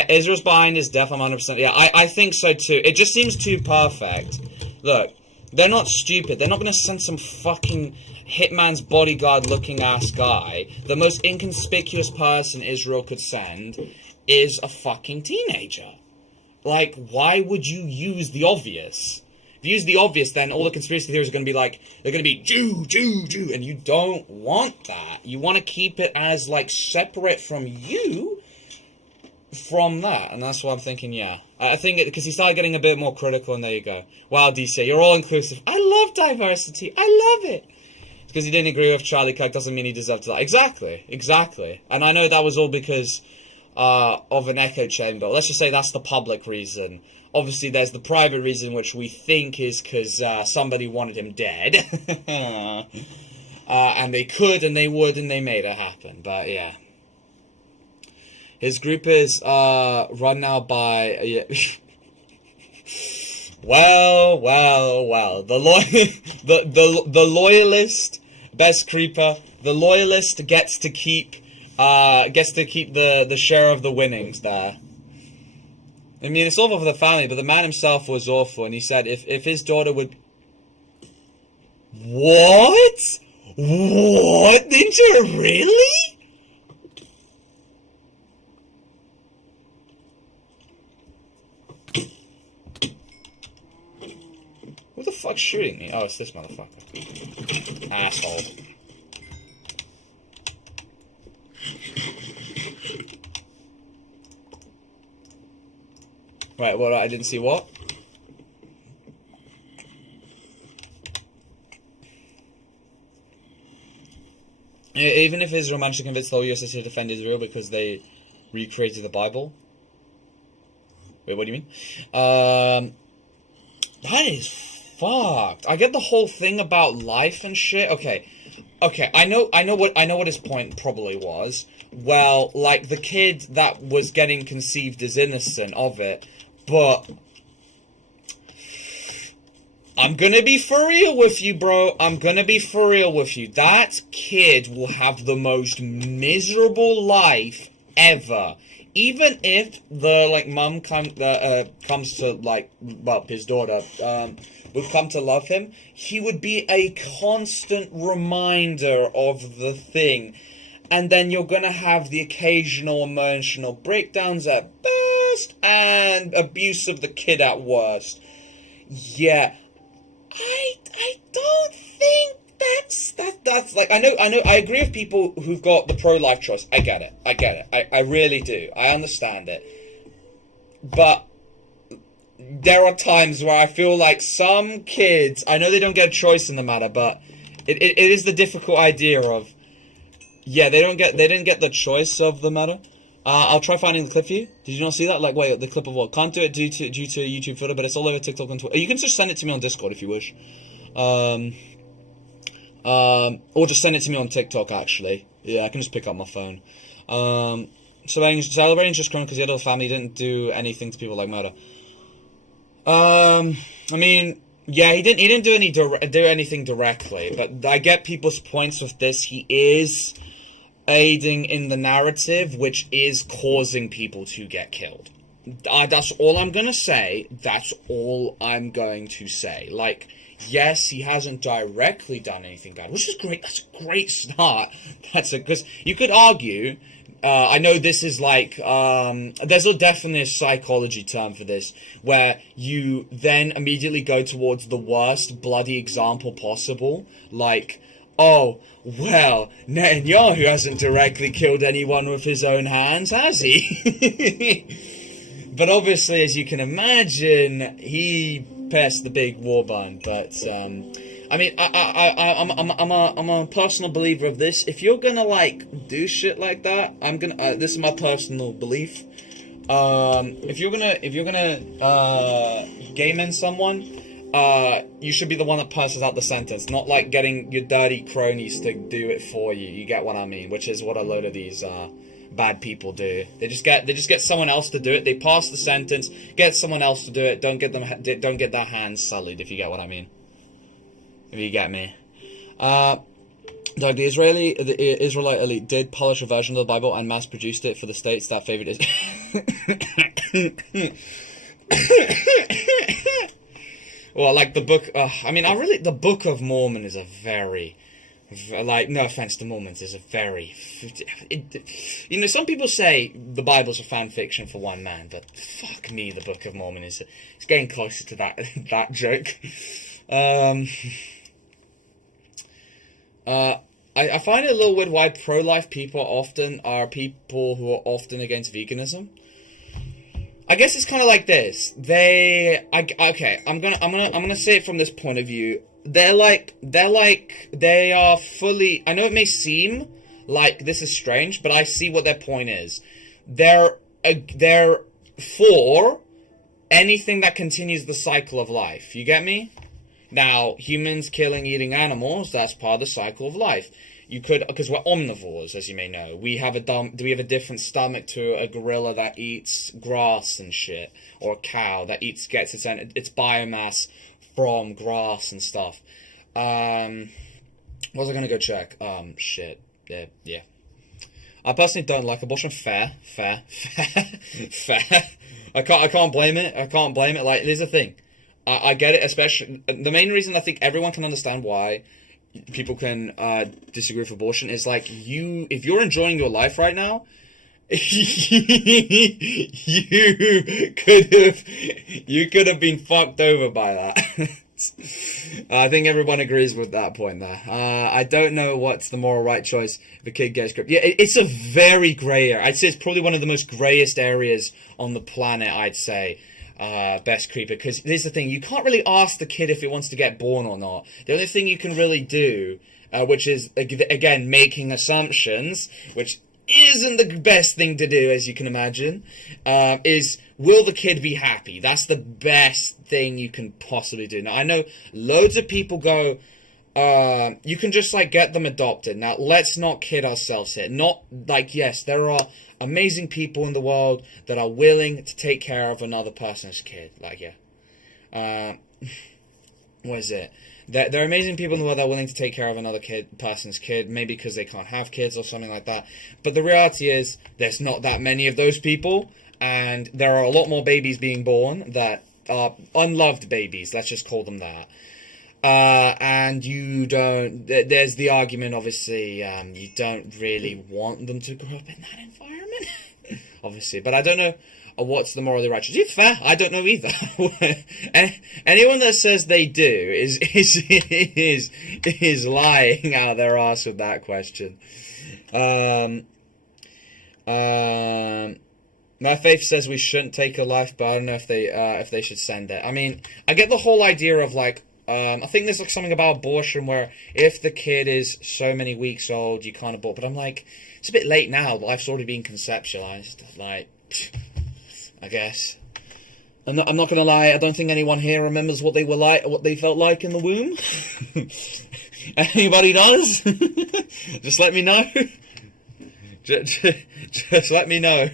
Israel's behind his death, I'm 100%. Yeah, I think so too. It just seems too perfect. Look, they're not stupid. They're not going to send some fucking hitman's bodyguard looking ass guy. The most inconspicuous person Israel could send is a fucking teenager. Like, why would you use the obvious? If you use the obvious, then all the conspiracy theories are going to be like, they're going to be Jew, and you don't want that. You want to keep it as, like, separate from you from that, and that's what I'm thinking, yeah. I think, because he started getting a bit more critical, and there you go. Wow, DC, you're all inclusive. I love diversity. I love it. Because he didn't agree with Charlie Kirk doesn't mean he deserved to die. Exactly. And I know that was all because of an echo chamber. Let's just say that's the public reason. Obviously, there's the private reason, which we think is because somebody wanted him dead. And they could, and they would, and they made it happen. But, yeah. His group is run now by... Yeah. Well. The loyalist, best creeper. The loyalist gets to keep the share of the winnings there. I mean, it's awful for the family, but the man himself was awful, and he said if his daughter would... What? What? Ninja, really? Who the fuck's shooting me? Oh, it's this motherfucker. Asshole. Right, what? I didn't see what? Even if Israel managed to convince the whole US to defend Israel because they recreated the Bible. Wait, what do you mean? That is fucked. I get the whole thing about life and shit. Okay, I know what his point probably was. Well, like, the kid that was getting conceived is innocent of it, but I'm gonna be for real with you, bro. I'm gonna be for real with you. That kid will have the most miserable life ever. Even if the, like, mum comes to, like, well, his daughter, would come to love him, he would be a constant reminder of the thing. And then you're gonna have the occasional emotional breakdowns at best, and abuse of the kid at worst. Yeah. I don't think that's like, I know, I agree with people who've got the pro-life choice. I get it. I really do. I understand it. But there are times where I feel like some kids, I know they don't get a choice in the matter, but it is the difficult idea of, yeah, they didn't get the choice of the matter. I'll try finding the clip for you. Did you not see that? Like, wait, the clip of what? Can't do it due to YouTube filter, but it's all over TikTok and Twitter. You can just send it to me on Discord if you wish. Or just send it to me on TikTok, actually. Yeah, I can just pick up my phone. Celebrating just crying because the other family didn't do anything to people like murder. I mean, yeah, he didn't do anything directly, but I get people's points with this. He is aiding in the narrative, which is causing people to get killed. That's all I'm gonna say. That's all I'm going to say. Like, yes, he hasn't directly done anything bad, which is great. That's a great start. Because you could argue, I know this is like, there's a definite psychology term for this, where you then immediately go towards the worst bloody example possible, like, oh, well, Netanyahu hasn't directly killed anyone with his own hands, has he? But obviously, as you can imagine, he passed the big war bond. But I mean, I'm a personal believer of this. If you're gonna like do shit like that, this is my personal belief. If you're gonna game in someone, you should be the one that passes out the sentence, not like getting your dirty cronies to do it for you. You get what I mean? Which is what a load of these bad people do. They just get someone else to do it. They pass the sentence, get someone else to do it. Don't get their hands sullied. If you get what I mean. If you get me. Doug, the Israelite elite did polish a version of the Bible and mass-produced it for the states that favored it. Well, like the book... the Book of Mormon is a very... Like, no offense to Mormons, is a very... some people say the Bible's a fan fiction for one man, but fuck me, the Book of Mormon is... It's getting closer to that joke. I find it a little weird why pro-life people often are people who are often against veganism. I guess it's kind of like this. Okay. I'm gonna say it from this point of view. They are fully. I know it may seem like this is strange, but I see what their point is. They're for anything that continues the cycle of life. You get me? Now, humans killing, eating animals, that's part of the cycle of life. You could, because we're omnivores, as you may know. We have a different stomach to a gorilla that eats grass and shit, or a cow that gets its biomass from grass and stuff. What was I gonna go check? Shit. Yeah. I personally don't like abortion. Fair. I can't blame it. Like, here's the thing. I get it, especially the main reason I think everyone can understand why people can disagree with abortion is like if you're enjoying your life right now, you could have been fucked over by that. I think everyone agrees with that point there. I don't know what's the moral right choice if a kid gets gripped. Yeah, it's a very grey area. I'd say it's probably one of the most greyest areas on the planet, I'd say. Best creeper, because here's the thing, you can't really ask the kid if it wants to get born or not. The only thing you can really do, which is, again, making assumptions, which isn't the best thing to do, as you can imagine, is, will the kid be happy? That's the best thing you can possibly do. Now, I know loads of people go, you can just, like, get them adopted. Now, let's not kid ourselves here. Not, like, yes, there are amazing people in the world that are willing to take care of another person's kid. Like, yeah. What is it? There are amazing people in the world that are willing to take care of another person's kid, maybe because they can't have kids or something like that. But the reality is, there's not that many of those people, and there are a lot more babies being born that are unloved babies, let's just call them that. And you don't, there's the argument, obviously, you don't really want them to grow up in that environment, obviously, but I don't know what's the morally righteous. It's fair, I don't know either. Anyone that says they do is lying out their ass with that question. My faith says we shouldn't take a life, but I don't know if they should send it. I mean, I get the whole idea of, like, I think there's like something about abortion where if the kid is so many weeks old, you can't abort. But I'm like, it's a bit late now. Life's already been conceptualized. Like, I guess. I'm not gonna lie. I don't think anyone here remembers what they were like, what they felt like in the womb. Anybody does? Just let me know. Just let me know.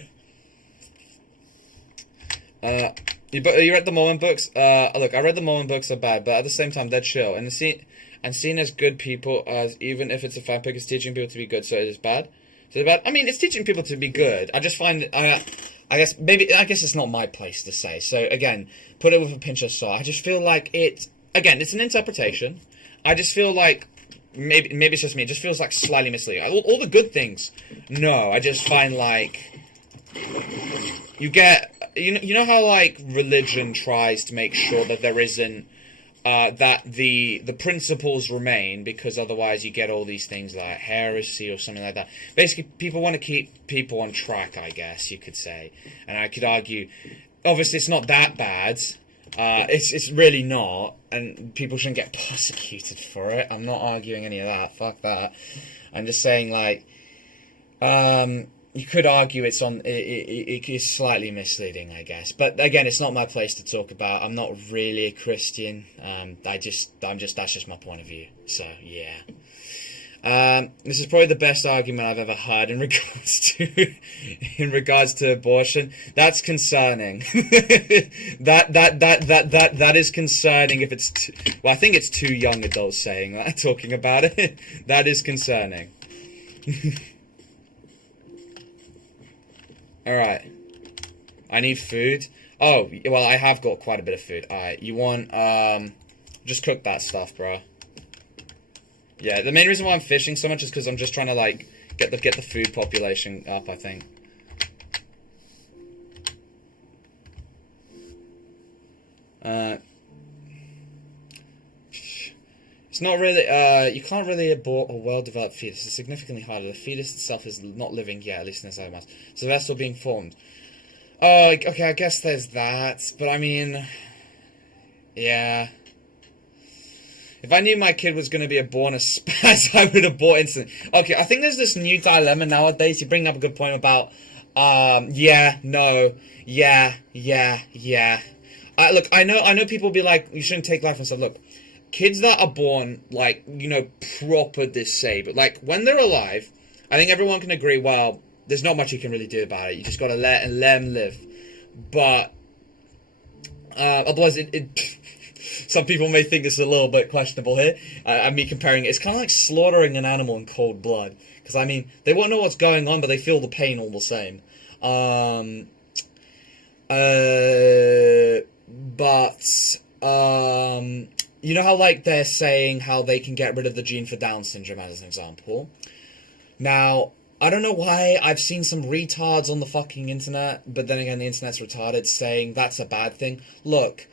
You read the Mormon books? Look, I read the Mormon books are bad, but at the same time, they're chill. And seen as good people, as even if it's a fan pick, it's teaching people to be good, so it is bad. So it's bad. I mean, it's teaching people to be good. I just find, I guess it's not my place to say. So again, put it with a pinch of salt. I just feel like it's an interpretation. I just feel like, maybe it's just me, it just feels like slightly misleading. All the good things, no, I just find like, you get, you know how like religion tries to make sure that there isn't that the principles remain, because otherwise you get all these things like heresy or something like that. Basically, people want to keep people on track, I guess you could say. And I could argue, obviously it's not that bad. It's really not, and people shouldn't get persecuted for it. I'm not arguing any of that. Fuck that. I'm just saying, like, you could argue it is slightly misleading, I guess. But again, it's not my place to talk about. I'm not really a Christian. That's just my point of view. So yeah. This is probably the best argument I've ever heard in regards to abortion. That's concerning. that is concerning. If it's I think it's two young adults saying that, talking about it. That is concerning. Alright. I need food. Oh, well, I have got quite a bit of food. Alright, you want, just cook that stuff, bro. Yeah, the main reason why I'm fishing so much is because I'm just trying to, like, get the food population up, I think. It's not really, you can't really abort a well-developed fetus. It's significantly harder. The fetus itself is not living yet, at least in the mass. So that's still being formed. Oh, okay, I guess there's that, but I mean, yeah. If I knew my kid was going to be born a spaz, I would have bought instantly. Okay, I think there's this new dilemma nowadays. You bring up a good point about, yeah, no, yeah. Look, I know people be like, you shouldn't take life and stuff. Look, kids that are born, like, you know, proper disabled, like, when they're alive, I think everyone can agree, well, there's not much you can really do about it. You just gotta let them live. But, otherwise some people may think it's a little bit questionable here. Me comparing it. It's kind of like slaughtering an animal in cold blood. Because, I mean, they won't know what's going on, but they feel the pain all the same. You know how, like, they're saying how they can get rid of the gene for Down syndrome, as an example? Now, I don't know why I've seen some retards on the fucking internet, but then again, the internet's retarded, saying that's a bad thing. Look,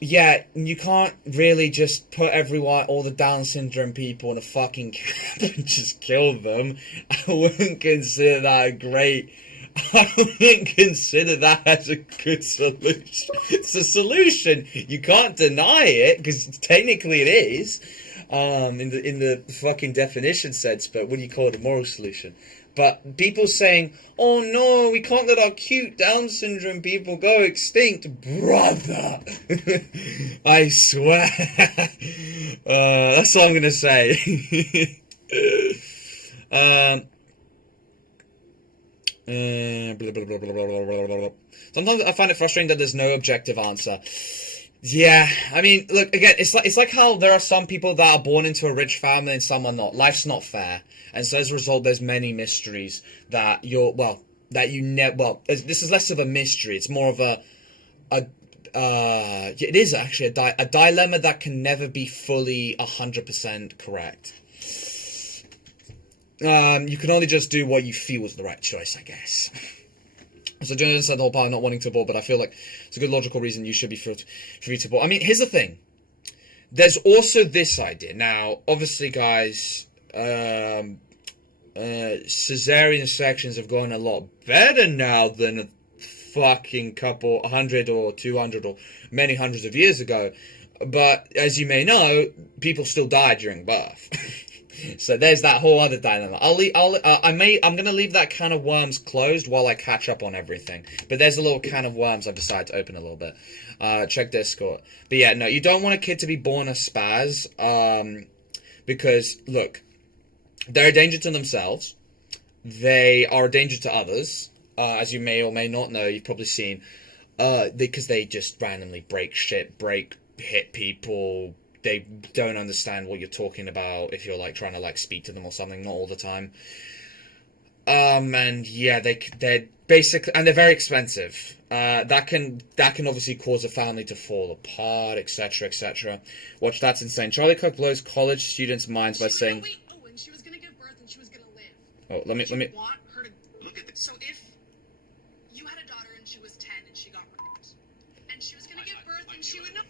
yeah, you can't really just put all the Down syndrome people in a fucking camp and just kill them. I wouldn't consider that I wouldn't consider that as a good solution. It's a solution. You can't deny it, because technically it is. In the fucking definition sense, but what do you call it? A moral solution. But people saying, oh no, we can't let our cute Down syndrome people go extinct. Brother! I swear. That's all I'm gonna say. Sometimes I find it frustrating that there's no objective answer. Yeah, I mean, look, again, it's like how there are some people that are born into a rich family and some are not. Life's not fair. And so as a result, there's many mysteries that this is less of a mystery. It's more of it is actually a dilemma that can never be fully 100% correct. You can only just do what you feel is the right choice, I guess. So Jonathan said the whole part of not wanting to abort, but I feel like it's a good logical reason you should be free to abort. I mean, here's the thing. There's also this idea. Now, obviously, guys, cesarean sections have gone a lot better now than a fucking couple 100 or 200 or many hundreds of years ago. But as you may know, people still die during birth. So there's that whole other dilemma. I'm gonna leave that can of worms closed while I catch up on everything. But there's a little can of worms I've decided to open a little bit. Check Discord. But yeah, no, you don't want a kid to be born a spaz. Because look, they're a danger to themselves. They are a danger to others. As you may or may not know, you've probably seen. Because they just randomly break shit, hit people. They don't understand what you're talking about if you're, like, trying to, like, speak to them or something. Not all the time. And, yeah, they're basically... And they're very expensive. That can obviously cause a family to fall apart, etc., etc. Watch, that's insane. Charlie Cook blows college students' minds by saying... Oh, and she was gonna give birth and she was gonna live. Oh, let me... Want her to... Look at this. So if you had a daughter and she was 10 and she got raped, and she was gonna give birth and she would know...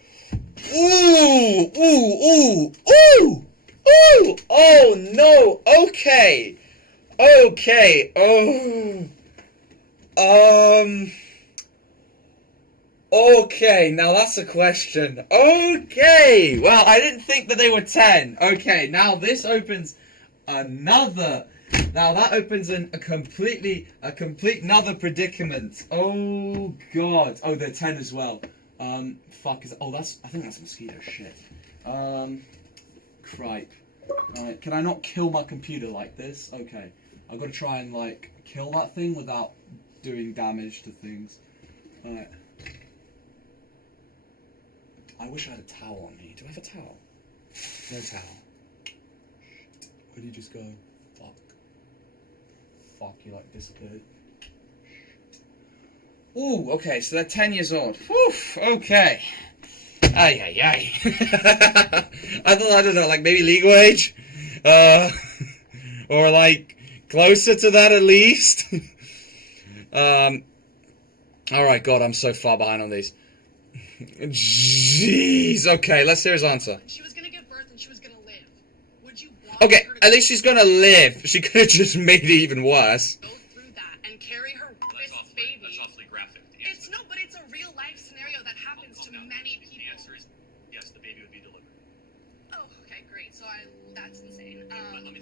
Ooh! Oh, no! Okay! Okay, now that's a question. Okay! Well, I didn't think that they were 10. Okay, now this opens another... Now that opens a complete another predicament. Oh, God. Oh, they're 10 as well. Fuck, I think that's mosquito shit. Cripe. Alright, can I not kill my computer like this? Okay. I've got to try and, like, kill that thing without doing damage to things. Alright. I wish I had a towel on me. Do I have a towel? No towel. Where did you just go? Fuck, you, like, disappeared. Ooh, okay, so they're 10 years old. Whew, okay. Ay. I don't know, like, maybe legal age? Or, like, closer to that at least? Alright, God, I'm so far behind on these. Jeez, okay, let's hear his answer. She was gonna give birth and she was gonna live. Would you want Okay, her to at least she's gonna live. She could have just made it even worse. go through that and carry her with baby? That's awfully graphic.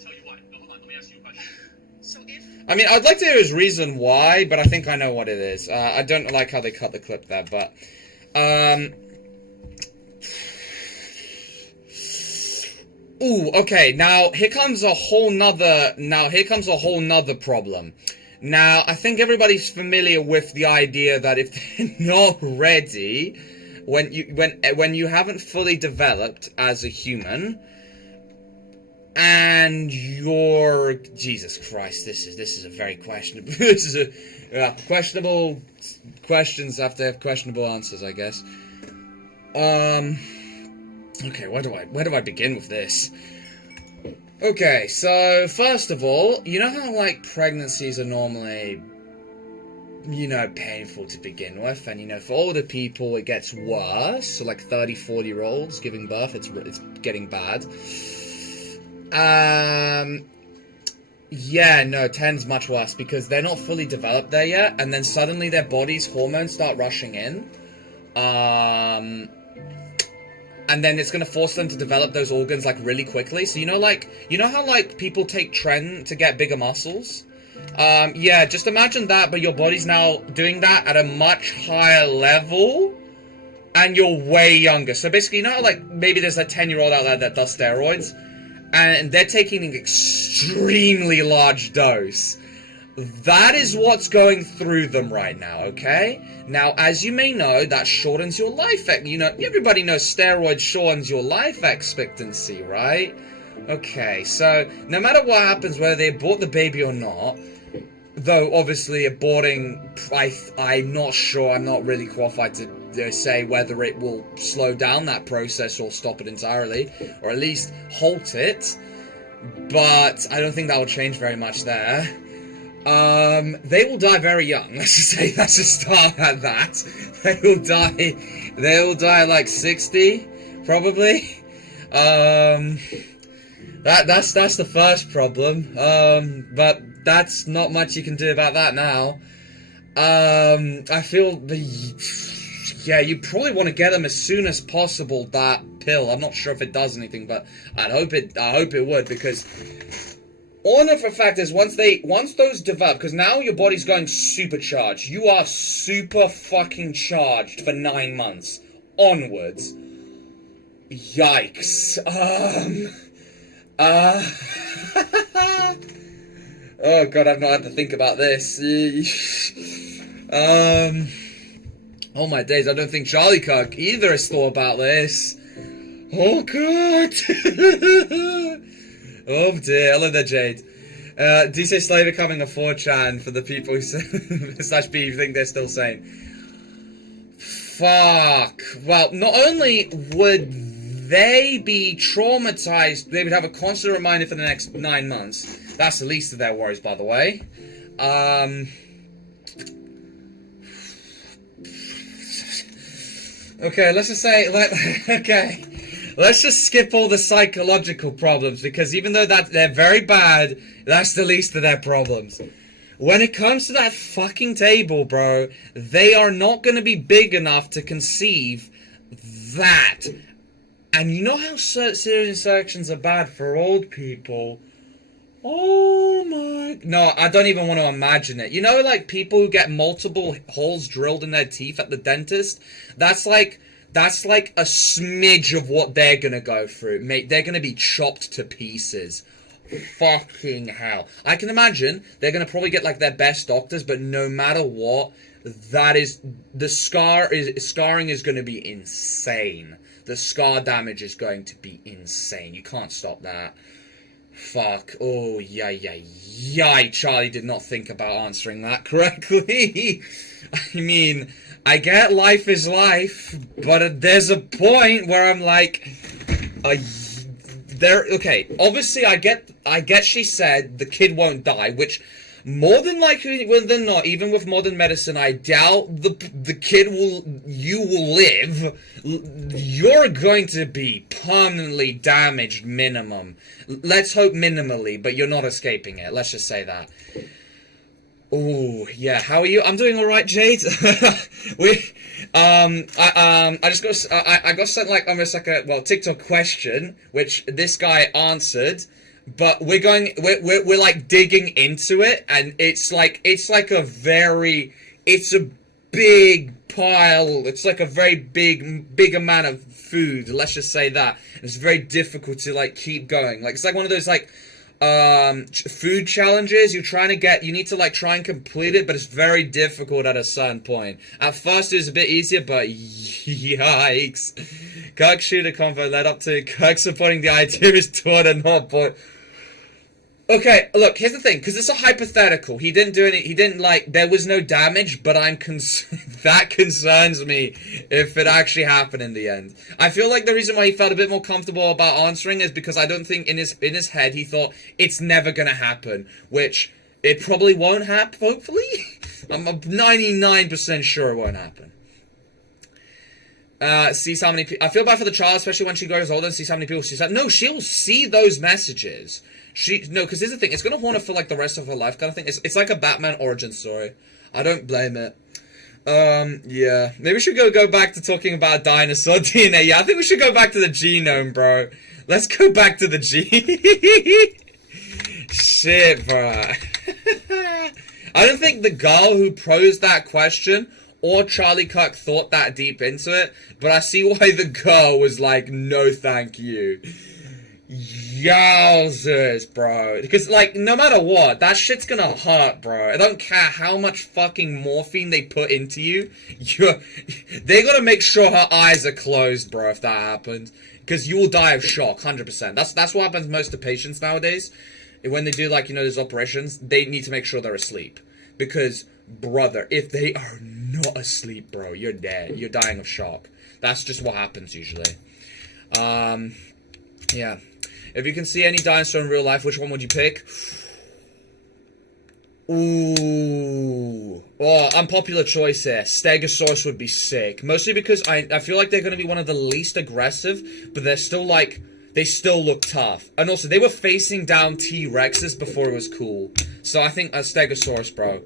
tell you why. No, hold on. Let me ask you a question. So if I mean, I'd like to hear his reason why, but I think I know what it is. I don't like how they cut the clip there, but... Ooh, okay, now here comes a whole nother problem. Now, I think everybody's familiar with the idea that if they're not ready, when you haven't fully developed as a human, and you're... Jesus Christ, this is a very questionable... This is a... questionable questions have to have questionable answers, I guess. Okay, where do I begin with this? Okay, so, first of all, you know how, like, pregnancies are normally, you know, painful to begin with, and, you know, for older people, it gets worse, so, like, 30, 40-year-olds giving birth, it's getting bad. Yeah, no, 10's much worse, because they're not fully developed there yet, and then suddenly their body's hormones start rushing in, and then it's gonna force them to develop those organs, like, really quickly. So, you know how, like, people take Tren to get bigger muscles? Yeah, just imagine that, but your body's now doing that at a much higher level, and you're way younger. So, basically, you know how, like, maybe there's a 10-year-old out there that does steroids, and they're taking an extremely large dose. That is what's going through them right now, okay? Now, as you may know, that shortens your life... You know, everybody knows steroids shortens your life expectancy, right? Okay, so, no matter what happens, whether they abort the baby or not, though, obviously, aborting... I'm not sure, I'm not really qualified to say whether it will slow down that process or stop it entirely, or at least halt it, but I don't think that will change very much there. They will die very young. Let's just start at that. They will die at like 60, probably. That's the first problem. But that's not much you can do about that now. I feel yeah, you probably want to get them as soon as possible, that pill. I'm not sure if it does anything, but I hope it would, because all I know for a fact is once those develop, because now your body's going supercharged. You are super fucking charged for 9 months onwards. Yikes. Oh god, I've not had to think about this. Oh my days, I don't think Charlie Cook either has thought about this. Oh god. Oh dear, hello there, Jade. DJ Slay becoming a 4chan for the people who /B who think they're still sane. Fuck. Well, not only would they be traumatized, they would have a constant reminder for the next 9 months. That's the least of their worries, by the way. Okay, let's just say, okay. Let's just skip all the psychological problems, because even though they're very bad, that's the least of their problems. When it comes to that fucking table, bro, they are not going to be big enough to conceive that. And you know how cesarean sections are bad for old people? Oh my... No, I don't even want to imagine it. You know, like, people who get multiple holes drilled in their teeth at the dentist? That's like a smidge of what they're gonna go through. Mate, they're gonna be chopped to pieces. Fucking hell. I can imagine they're gonna probably get, like, their best doctors, but no matter what, the scarring is gonna be insane. The scar damage is going to be insane. You can't stop that. Fuck. Oh, yay. Charlie did not think about answering that correctly. I mean, I get life is life, but there's a point where I'm like, okay, obviously I get she said the kid won't die, which more than likely than not, even with modern medicine, I doubt the kid you will live. You're going to be permanently damaged minimum. Let's hope minimally, but you're not escaping it. Let's just say that. Oh, yeah, how are you? I'm doing alright, Jade. I got sent, like, almost like a, well, TikTok question, which this guy answered, but we're like digging into it, and it's like it's a big pile. It's like a very big amount of food. Let's just say that it's very difficult to like keep going. Like it's like one of those like food challenges. You need to like try and complete it, but it's very difficult at a certain point. At first it was a bit easier, but yikes. Kirk shooter convo led up to Kirk supporting the idea is taught and not, but okay, look, here's the thing, because it's a hypothetical. He didn't like, there was no damage, but I'm that concerns me if it actually happened in the end. I feel like the reason why he felt a bit more comfortable about answering is because I don't think in his head he thought it's never gonna happen, which it probably won't happen, hopefully. I'm 99% sure it won't happen. Sees how many people, I feel bad for the child, especially when she grows older and sees how many people she's had. No, she'll see those messages. No, because here's the thing, it's gonna haunt her for like the rest of her life kind of thing. It's like a Batman origin story. I don't blame it. Yeah. Maybe we should go back to talking about dinosaur DNA. Yeah, I think we should go back to the genome, bro. Let's go back to the Shit, bro. I don't think the girl who posed that question or Charlie Kirk thought that deep into it, but I see why the girl was like, no thank you. Yowzers, bro. Because, like, no matter what, that shit's gonna hurt, bro. I don't care how much fucking morphine they put into you. They gotta make sure her eyes are closed, bro, if that happens. Because you will die of shock, 100%. That's what happens most to patients nowadays. When they do, like, you know, those operations, they need to make sure they're asleep. Because, brother, if they are not asleep, bro, you're dead. You're dying of shock. That's just what happens, usually. Yeah. If you can see any dinosaur in real life, which one would you pick? Ooh. Oh, unpopular choice here. Stegosaurus would be sick. Mostly because I feel like they're going to be one of the least aggressive, but they're still like, they still look tough. And also, they were facing down T-Rexes before it was cool. So I think a Stegosaurus, bro.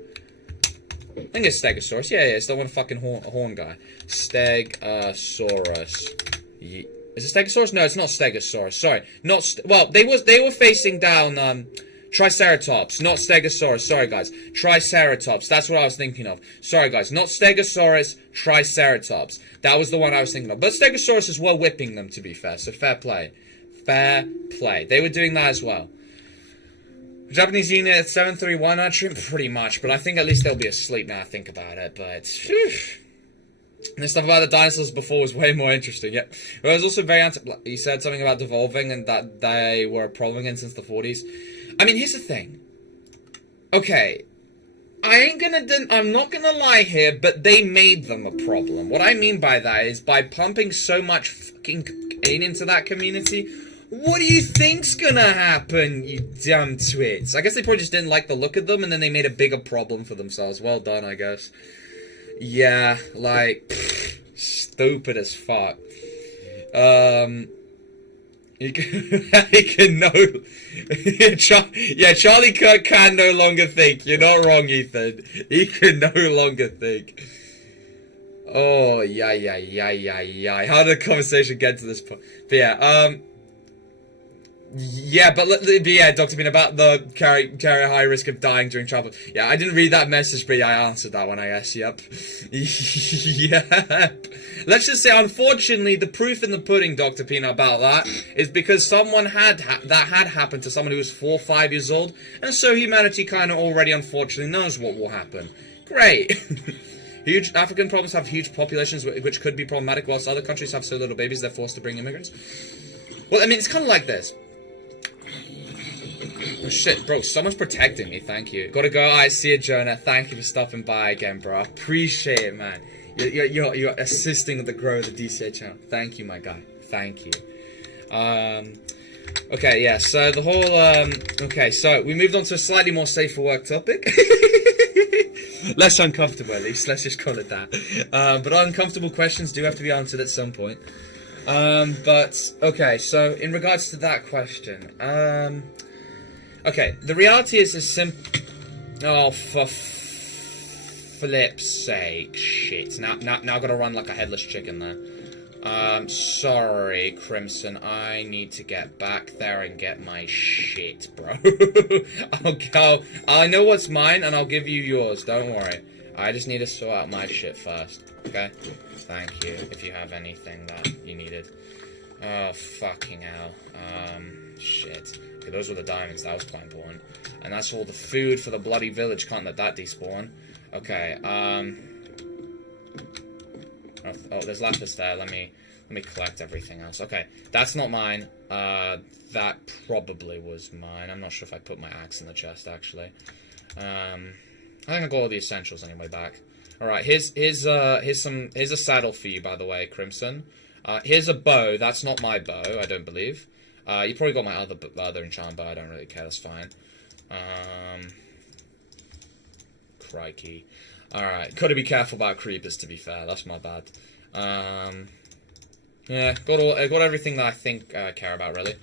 I think it's Stegosaurus. Yeah, it's the one fucking horn guy. Stegosaurus. Yeah. Is it Stegosaurus? No, it's not Stegosaurus. Sorry. Well, they were facing down, Triceratops, not Stegosaurus. Sorry, guys. Triceratops. That's what I was thinking of. Sorry, guys. Not Stegosaurus, Triceratops. That was the one I was thinking of. But Stegosaurus is well whipping them, to be fair. So fair play. Fair play. They were doing that as well. Japanese unit at 731, actually, pretty much. But I think at least they'll be asleep now I think about it. But, whew. And the stuff about the dinosaurs before was way more interesting, yeah. But it was also very he said something about devolving and that they were a problem again since the 40s. I mean, here's the thing. Okay. I'm not gonna lie here, but they made them a problem. What I mean by that is by pumping so much fucking cocaine into that community, what do you think's gonna happen, you dumb twits? I guess they probably just didn't like the look of them and then they made a bigger problem for themselves. Well done, I guess. Yeah, like, stupid as fuck. He can Charlie Kirk can no longer think. You're not wrong, Ethan. He can no longer think. Oh, yeah. How did the conversation get to this point? But yeah, yeah, but yeah, Dr. Bean, about the carry a high risk of dying during travel. Yeah, I didn't read that message, but yeah, I answered that one, I guess. Yep. Yep. Let's just say, unfortunately, the proof in the pudding, Dr. Pina, about that is because someone that had happened to someone who was 4 or 5 years old, and so humanity kind of already, unfortunately, knows what will happen. Great. Huge African problems have huge populations, which could be problematic, whilst other countries have so little babies, they're forced to bring immigrants. Well, I mean, it's kind of like this. Oh shit, bro, someone's protecting me, thank you. Gotta go, I see you, Jonah. Thank you for stopping by again, bro. I appreciate it, man. You're assisting with the growth of the DCA channel. Thank you, my guy. Thank you. Okay, yeah, so the whole, okay, so we moved on to a slightly more safe for work topic. Less uncomfortable, at least, let's just call it that. But uncomfortable questions do have to be answered at some point. But, okay, so in regards to that question, okay, the reality is as simple. Oh, for flip's sake, shit. Now I gotta run like a headless chicken there. Sorry, Crimson. I need to get back there and get my shit, bro. I'll go. I know what's mine, and I'll give you yours. Don't worry. I just need to sort out my shit first. Okay? Thank you. If you have anything that you needed. Oh, fucking hell. Shit. Okay, those were the diamonds. That was quite important. And that's all the food for the bloody village. Can't let that despawn. Okay, oh, there's lapis there. Let me collect everything else. Okay, that's not mine. That probably was mine. I'm not sure if I put my axe in the chest, actually. I think I got all the essentials anyway back. Alright, here's a saddle for you, by the way, Crimson. Here's a bow. That's not my bow, I don't believe. You probably got my other enchant bow. I don't really care. That's fine. Crikey. Alright, gotta be careful about creepers, to be fair. That's my bad. Yeah, got everything that I think I care about, really.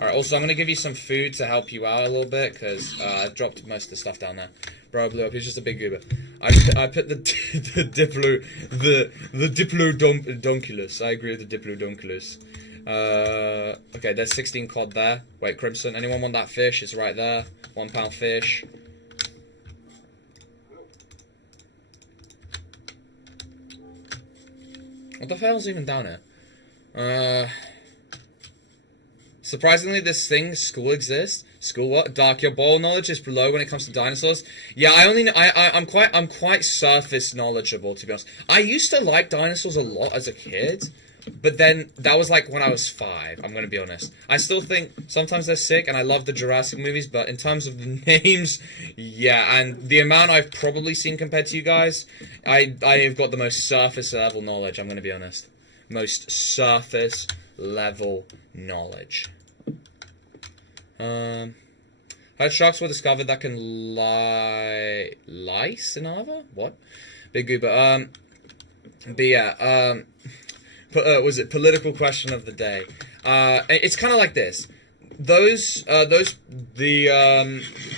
Alright, also, I'm gonna give you some food to help you out a little bit, because I dropped most of the stuff down there. Bro blew up, he's just a big goober. I put the Diplodonculus. I agree with the Diplodonculus. Okay, there's 16 cod there. Wait, Crimson, anyone want that fish? It's right there. £1 fish. What the hell's even down here? Surprisingly, this thing, school exists. School what? Dark, your ball knowledge is below when it comes to dinosaurs. Yeah, I'm quite surface knowledgeable, to be honest. I used to like dinosaurs a lot as a kid, but then that was like when I was 5. I'm gonna be honest. I still think sometimes they're sick, and I love the Jurassic movies, but in terms of the names, yeah, and the amount I've probably seen compared to you guys, I have got the most surface level knowledge. I'm gonna be honest. Most surface level knowledge. How sharks were discovered that can lice in lava? What? Big goober. But yeah, was it political question of the day? It's kind of like this.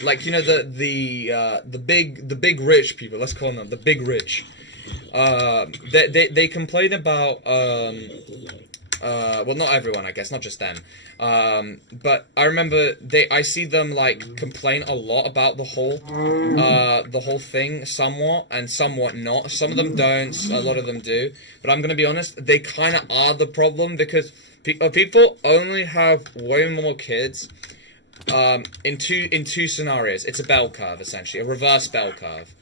Like, you know, the big rich people, let's call them the big rich. They complain about, well, not everyone, I guess, not just them. But I remember I see them like complain a lot about the whole thing, somewhat and somewhat not. Some of them don't, a lot of them do. But I'm gonna be honest, they kind of are the problem, because people only have way more kids. In two scenarios, it's a bell curve essentially, a reverse bell curve.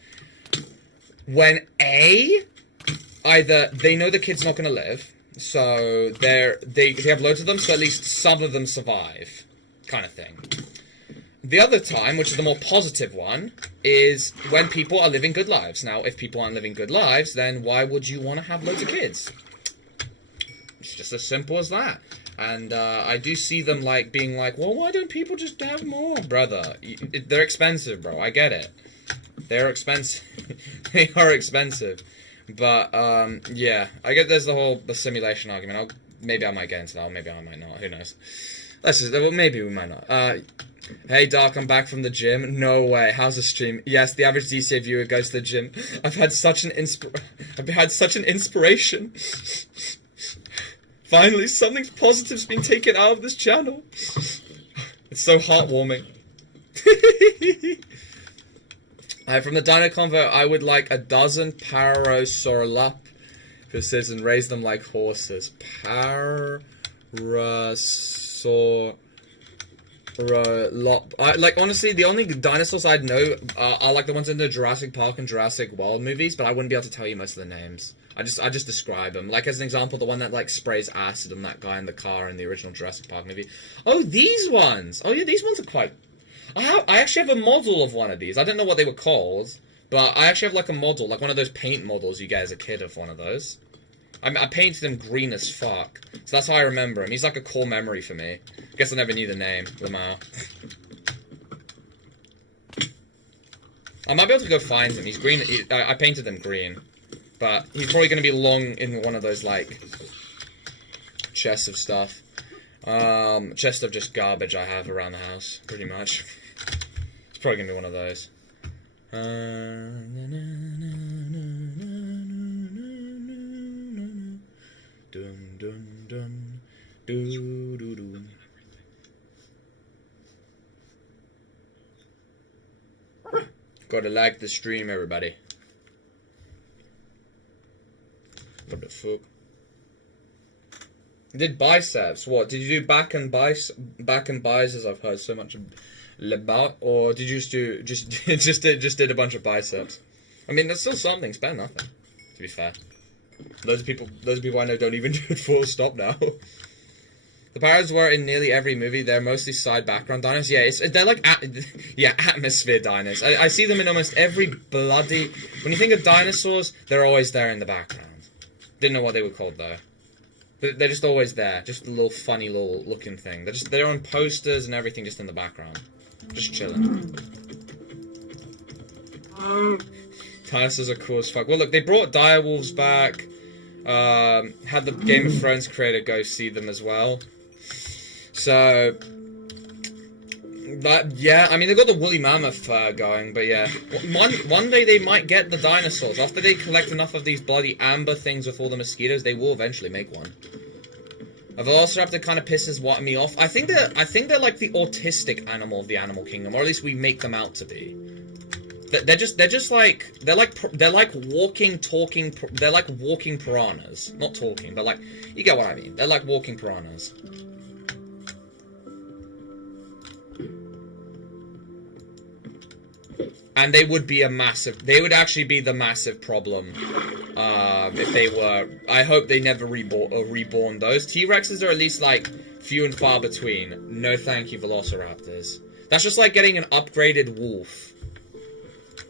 When either they know the kid's not gonna live. So they have loads of them, so at least some of them survive, kind of thing. The other time, which is the more positive one, is when people are living good lives. Now, if people aren't living good lives, then why would you want to have loads of kids? It's just as simple as that. And I do see them like being like, well, why don't people just have more, brother? They're expensive, bro. I get it. They're expensive. They are expensive. But, yeah, I get there's the simulation argument. Maybe I might get into that, or maybe I might not. Who knows? Well, maybe we might not. Hey, Dark, I'm back from the gym. No way. How's the stream? Yes, the average DCA viewer goes to the gym. I've had such an inspiration. Finally, something positive's been taken out of this channel. It's so heartwarming. From the Dino Convo, I would like 12 Parasaurolops and raise them like horses. Like, honestly, the only dinosaurs I'd know are like the ones in the Jurassic Park and Jurassic World movies, but I wouldn't be able to tell you most of the names. I just describe them. Like, as an example, the one that like sprays acid on that guy in the car in the original Jurassic Park movie. Oh, these ones! Oh yeah, these ones are quite... I actually have a model of one of these. I don't know what they were called, but I actually have like a model, like one of those paint models you get as a kid of one of those. I painted him green as fuck, so that's how I remember him. He's like a core memory for me. I guess I never knew the name, Lamar. I might be able to go find him. He's green. I painted him green, but he's probably going to be long in one of those like chests of stuff. Chest of just garbage I have around the house, pretty much. It's probably gonna be one of those. dun, dun, doo, doo, doo. Gotta like the stream, everybody. What the fuck? You did biceps. What did you do? Back and buys, as I've heard so much about, or did you just did a bunch of biceps? I mean, that's still something. It's better than nothing. To be fair, those people I know don't even do it full stop now. The Pirates were in nearly every movie. They're mostly side background dinos. Yeah, they're like atmosphere dinos. I see them in almost every bloody. When you think of dinosaurs, they're always there in the background. Didn't know what they were called though. They're just always there. Just a little funny little looking thing. They're on posters and everything, just in the background, just chilling. Dinosaurs are cool as fuck. Well, look, they brought direwolves back. Had the Game of Thrones creator go see them as well. So, yeah, I mean, they've got the woolly mammoth going, but yeah. One day they might get the dinosaurs. After they collect enough of these bloody amber things with all the mosquitoes, they will eventually make one. A velociraptor kind of pisses me off. I think they're like the autistic animal of the animal kingdom, or at least we make them out to be. They're like walking piranhas. Not talking, but like, you get what I mean. They're like walking piranhas. And they would would actually be the massive problem, if they were. I hope they never reborn those. T-Rexes are at least, like, few and far between. No thank you, Velociraptors. That's just like getting an upgraded wolf.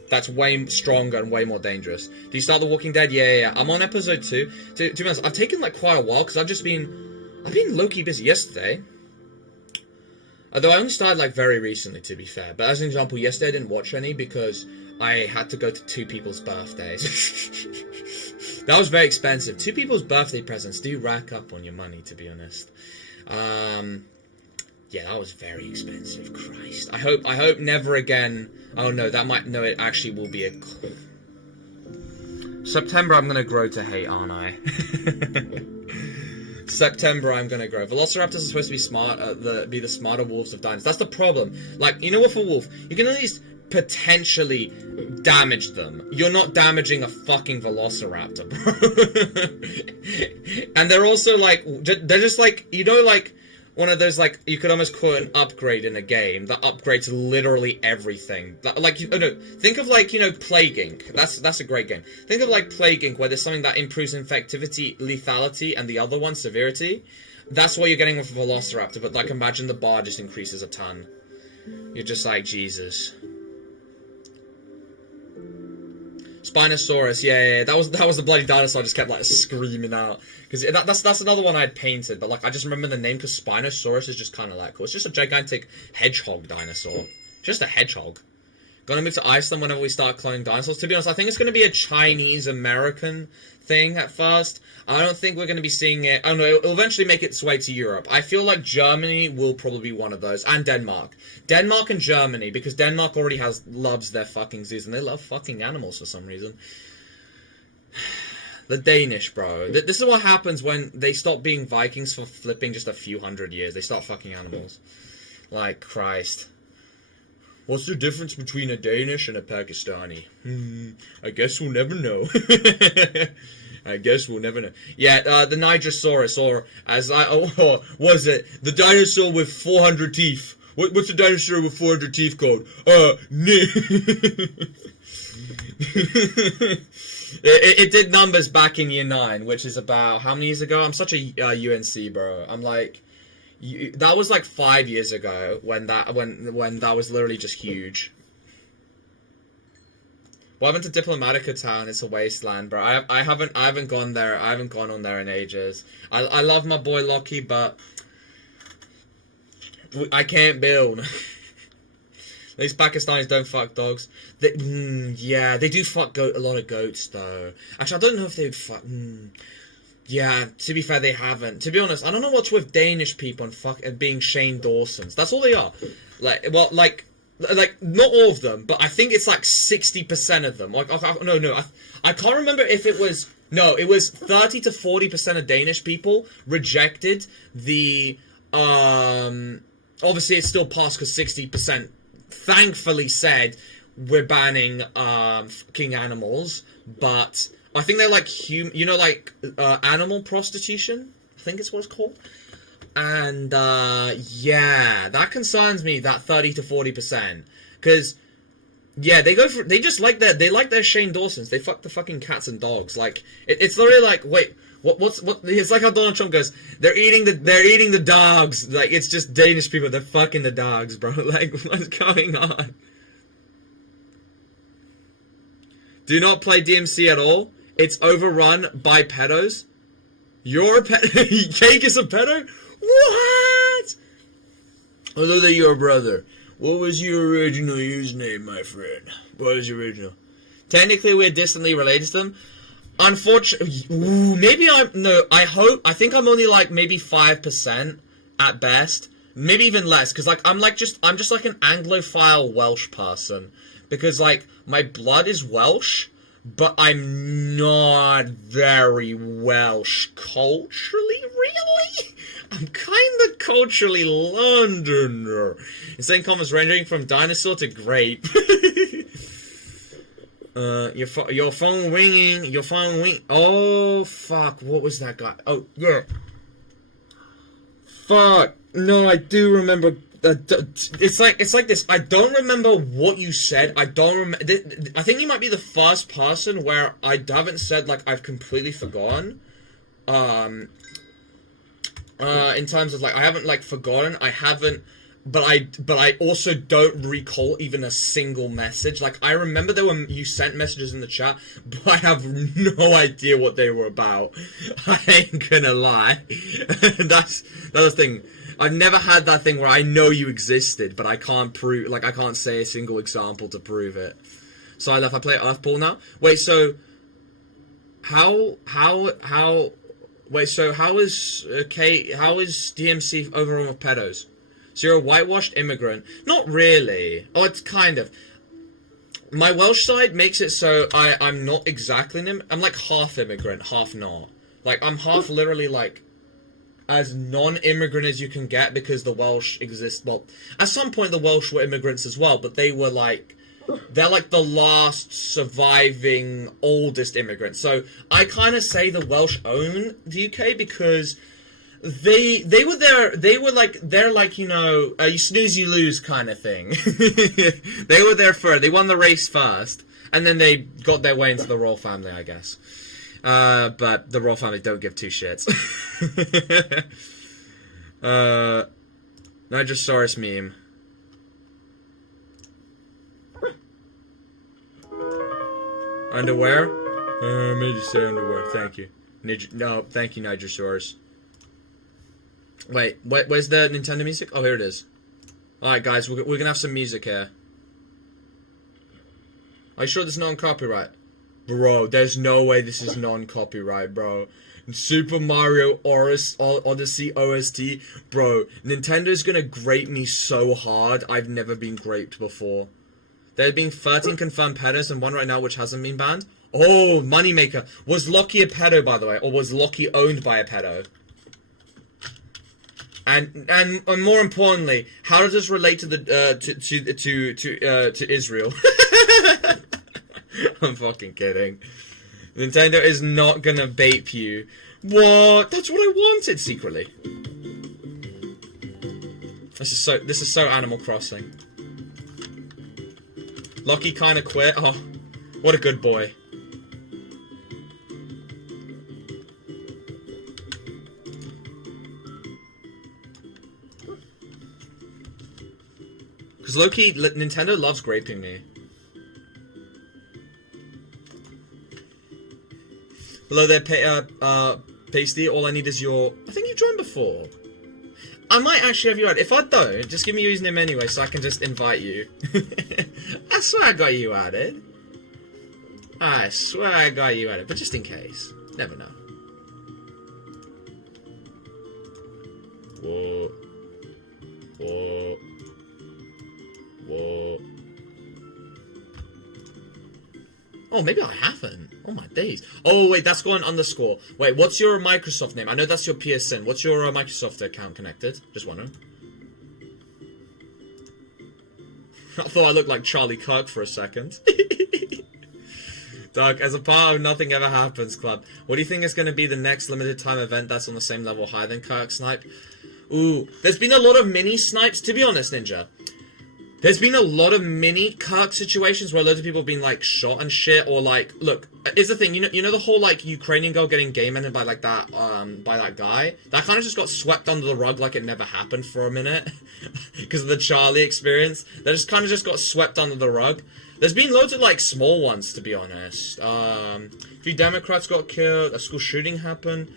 That's way stronger and way more dangerous. Do you start The Walking Dead? Yeah. I'm on episode 2. To be honest, I've taken, like, quite a while, because I've been low-key busy yesterday. Although I only started, like, very recently, to be fair. But as an example, yesterday I didn't watch any because I had to go to 2 people's birthdays. That was very expensive. 2 people's birthday presents do rack up on your money, to be honest. Yeah, that was very expensive. Christ. I hope never again. Oh, no, it actually will be a... September I'm gonna grow to hate, aren't I? September I'm gonna grow. Velociraptors are supposed to be smart, be the smarter wolves of dinosaurs. That's the problem. Like, you know, with a wolf, you can at least potentially damage them. You're not damaging a fucking velociraptor, bro. And they're also like, they're just like, you know, like one of those, like, you could almost call it an upgrade in a game that upgrades literally everything. Like, think of, like, you know, Plague Inc. That's a great game. Think of, like, Plague Inc., where there's something that improves infectivity, lethality, and the other one, severity. That's what you're getting with a Velociraptor, but, like, imagine the bar just increases a ton. You're just like, Jesus. Spinosaurus, yeah. That was the bloody dinosaur I just kept, like, screaming out. Because that's another one I'd painted, but, like, I just remember the name because Spinosaurus is just kind of, like, cool. It's just a gigantic hedgehog dinosaur. Just a hedgehog. Gonna move to Iceland whenever we start cloning dinosaurs. To be honest, I think it's gonna be a Chinese-American thing at first. I don't think we're gonna be seeing it... I don't know, it'll eventually make its way to Europe. I feel like Germany will probably be one of those. And Denmark. Denmark and Germany, because Denmark already loves their fucking zoos, and they love fucking animals for some reason. The Danish, bro. This is what happens when they stop being Vikings for flipping just a few hundred years. They start fucking animals. Like, Christ. What's the difference between a Danish and a Pakistani? I guess we'll never know. I guess we'll never know. Yeah, the Nigersaurus, or was it the dinosaur with 400 teeth? What's a dinosaur with 400 teeth called? It did numbers back in year 9, which is about how many years ago? I'm such a UNC bro. I'm like, that was like 5 years ago when that was literally just huge. What happened to Diplomatica Town? It's a wasteland, bro. I haven't gone there. I haven't gone on there in ages. I love my boy Lockie, but I can't build. These Pakistanis don't fuck dogs. Yeah, they do fuck a lot of goats, though. Actually, I don't know if they would fuck... Yeah, to be fair, they haven't. To be honest, I don't know what's with Danish people and being Shane Dawsons. That's all they are. Like, not all of them, but I think it's like 60% of them. Like, no, I can't remember if it was No, it was 30 to 40% of Danish people rejected the, obviously it still passed because 60% thankfully said we're banning, fucking animals, but I think they're like, animal prostitution, I think it's what it's called, and, yeah, that concerns me, that 30 to 40%, because, yeah, they just like their Shane Dawsons. They fuck the fucking cats and dogs. Like, it's literally like, wait, what, it's like how Donald Trump goes, they're eating the dogs. Like, it's just Danish people, they're fucking the dogs, bro. Like, what's going on? Do not play DMC at all. It's overrun by pedos. You're a pedo? Cake is a pedo? What? Although that you're a brother. What was your original username, my friend? What was your original? Technically, we're distantly related to them. Unfortunately, maybe I think I'm only like maybe 5% at best. Maybe even less, because like I'm just like an Anglophile Welsh person. Because like my blood is Welsh, but I'm not very Welsh culturally, really? I'm kind of culturally Londoner. Insane comments ranging from dinosaur to grape. Your phone ringing. Oh, fuck. What was that guy? Oh, yeah. Fuck. No, I do remember. It's like this. I don't remember what you said. I don't remember. I think you might be the first person where I haven't said, like, I've completely forgotten. In terms of, like, I haven't, like, forgotten, I haven't, but I also don't recall even a single message. Like, I remember you sent messages in the chat, but I have no idea what they were about. I ain't gonna lie. That's the thing. I've never had that thing where I know you existed, but I can't I can't say a single example to prove it. So I play Earthball now? Wait, so, Wait, so how is DMC overall with pedos? So you're a whitewashed immigrant? Not really. Oh, it's kind of. My Welsh side makes it so I'm not exactly I'm like half immigrant, half not. Like, I'm half literally like as non-immigrant as you can get because the Welsh exist. Well, at some point the Welsh were immigrants as well, but they're like the last surviving oldest immigrants. So I kind of say the Welsh own the UK because they're like, you know, you snooze you lose kind of thing. They were there first. They won the race first, and then they got their way into the royal family, I guess. But the royal family don't give two shits. Nigrosaurus meme. Underwear? Maybe say underwear. Thank you. No, thank you, Nigrosaurus. Wait, where's the Nintendo music? Oh, here it is. Alright, guys, we're gonna have some music here. Are you sure this is non-copyright? Bro, there's no way this is non-copyright, bro. Super Mario Odyssey OST. Bro, Nintendo's gonna grape me so hard. I've never been graped before. There have been 13 confirmed pedos and one right now which hasn't been banned. Oh, moneymaker. Was Loki a pedo, by the way? Or was Loki owned by a pedo? And more importantly, how does this relate to the to Israel? I'm fucking kidding. Nintendo is not gonna bape you. What? That's what I wanted secretly. This is so Animal Crossing. Loki kinda quit. Oh, what a good boy. Because Nintendo loves graping me. Hello there, Pasty. All I need is your... I think you joined before. I might actually have you added. If I don't, just give me your username anyway so I can just invite you. I swear I got you added. I swear I got you added. But just in case. Never know. Whoa. Whoa. Whoa. Oh, maybe I haven't. Oh my days. Oh, wait, that's going underscore. Wait, what's your Microsoft name? I know that's your PSN. What's your Microsoft account connected? Just wondering. I thought I looked like Charlie Kirk for a second. Doug, as a part of Nothing Ever Happens Club, what do you think is going to be the next limited time event that's on the same level higher than Kirk Snipe? Ooh, there's been a lot of mini snipes, to be honest, Ninja. There's been a lot of mini Kirk situations where loads of people have been, like, shot and shit, or, like, look, here's the thing, you know the whole, like, Ukrainian girl getting game-ended by, like, that, by that guy? That kind of just got swept under the rug like it never happened for a minute, because of the Charlie experience. That just kind of just got swept under the rug. There's been loads of, like, small ones, to be honest. A few Democrats got killed, a school shooting happened.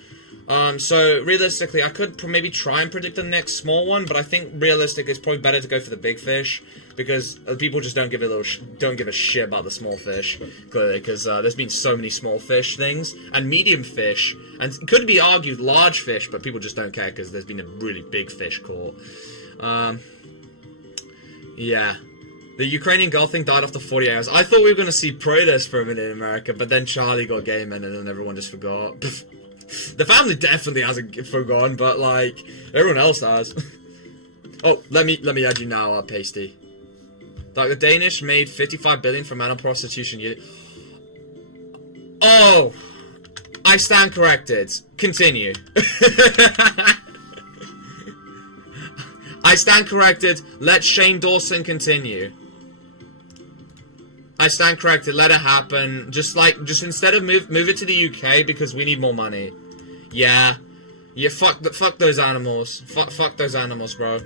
So, realistically, I could maybe try and predict the next small one, but I think, realistically, it's probably better to go for the big fish, because people just don't give a shit about the small fish, clearly, because there's been so many small fish things, and medium fish, and it could be argued large fish, but people just don't care, because there's been a really big fish caught. Yeah. The Ukrainian girl thing died after 40 hours. I thought we were going to see protests for a minute in America, but then Charlie got game-ended and everyone just forgot. The family definitely hasn't forgotten, but, like, everyone else has. Oh, let me add you now, Pasty. Like, the Danish made 55 billion from animal prostitution. Oh! I stand corrected. Continue. I stand corrected. Let Shane Dawson continue. I stand corrected. Let it happen. Just instead of move it to the UK because we need more money. Yeah. Yeah, fuck those animals. Fuck those animals, bro.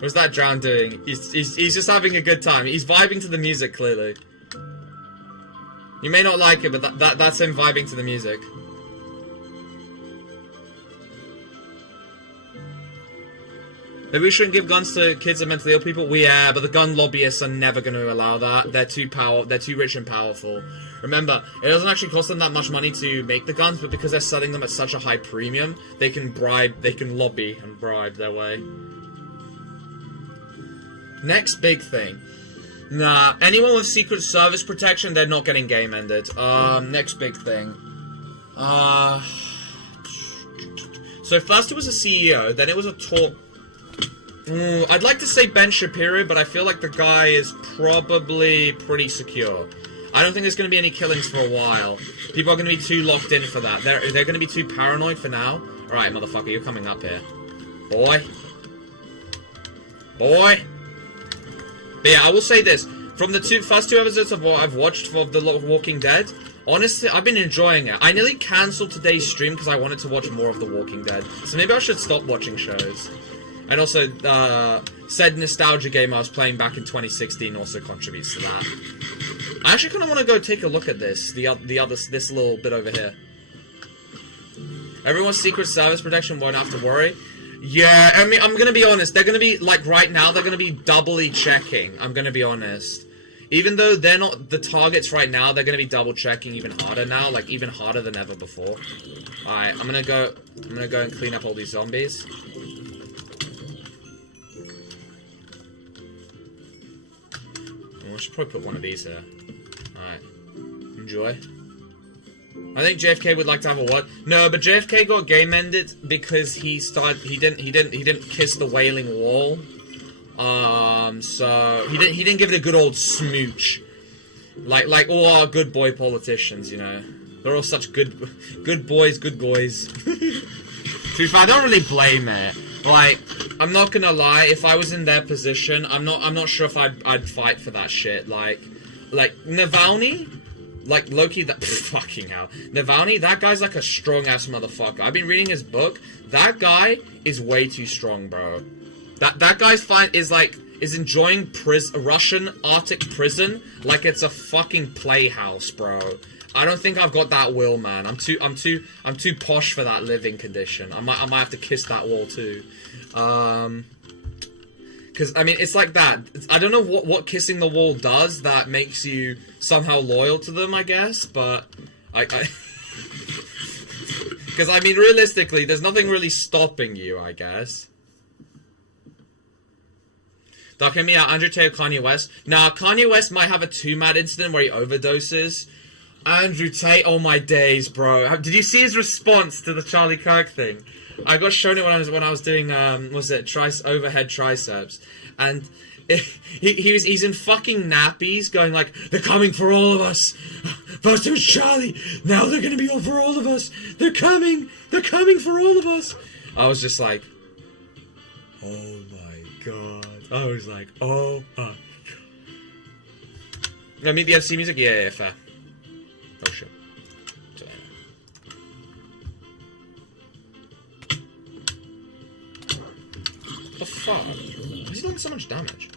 What's that drown doing? He's just having a good time. He's vibing to the music, clearly. You may not like it, but that's him vibing to the music. Maybe we shouldn't give guns to kids and mentally ill people. Yeah, but the gun lobbyists are never going to allow that. They're too rich and powerful. Remember, it doesn't actually cost them that much money to make the guns, but because they're selling them at such a high premium, they can lobby and bribe their way. Next big thing. Nah, anyone with Secret Service protection, they're not getting game ended. Next big thing. So first it was a CEO, then it was a talk. I'd like to say Ben Shapiro, but I feel like the guy is probably pretty secure. I don't think there's going to be any killings for a while. People are going to be too locked in for that. They're going to be too paranoid for now. Alright, motherfucker, you're coming up here. Boy. But yeah, I will say this. From the first two episodes of what I've watched for The Walking Dead, honestly, I've been enjoying it. I nearly cancelled today's stream because I wanted to watch more of The Walking Dead. So maybe I should stop watching shows. And also, said nostalgia game I was playing back in 2016 also contributes to that. I actually kind of want to go take a look at this, this little bit over here. Everyone's Secret Service protection won't have to worry. Yeah, I mean, I'm gonna be honest, they're gonna be, like, right now, they're gonna be doubly checking, I'm gonna be honest. Even though they're not the targets right now, they're gonna be double checking even harder now, like, even harder than ever before. Alright, I'm gonna go and clean up all these zombies. I should probably put one of these here. Alright. Enjoy. I think JFK would like to have a word. No, but JFK got game ended because he didn't kiss the Wailing Wall. So he didn't give it a good old smooch. Like all our good boy politicians, you know. They're all such good boys, good boys. To be fair, I don't really blame it. Like, I'm not gonna lie, if I was in their position, I'm not sure if I'd fight for that shit. Like Navalny, like Loki, that fucking hell. Navalny, that guy's like a strong ass motherfucker. I've been reading his book. That guy is way too strong, bro. That guy's is enjoying Russian Arctic prison like it's a fucking playhouse, bro. I don't think I've got that will, man. I'm too posh for that living condition. I might have to kiss that wall too. Because I mean, it's like that. I don't know what kissing the wall does that makes you somehow loyal to them, I guess. But because I mean, realistically, there's nothing really stopping you, I guess. Doc, hit me out. Andrew Tate or Kanye West? Nah, Kanye West might have a too mad incident where he overdoses. Andrew Tate, oh my days, bro. Did you see his response to the Charlie Kirk thing? I got shown it when I was doing overhead triceps, and he's in fucking nappies, going like, "They're coming for all of us. First it was Charlie, now they're gonna be for all of us. They're coming for all of us." I was just like, oh my god. I was like, oh my god. You meet the FC music? Yeah, fair. Oh shit. What the fuck? Why is he doing so much damage?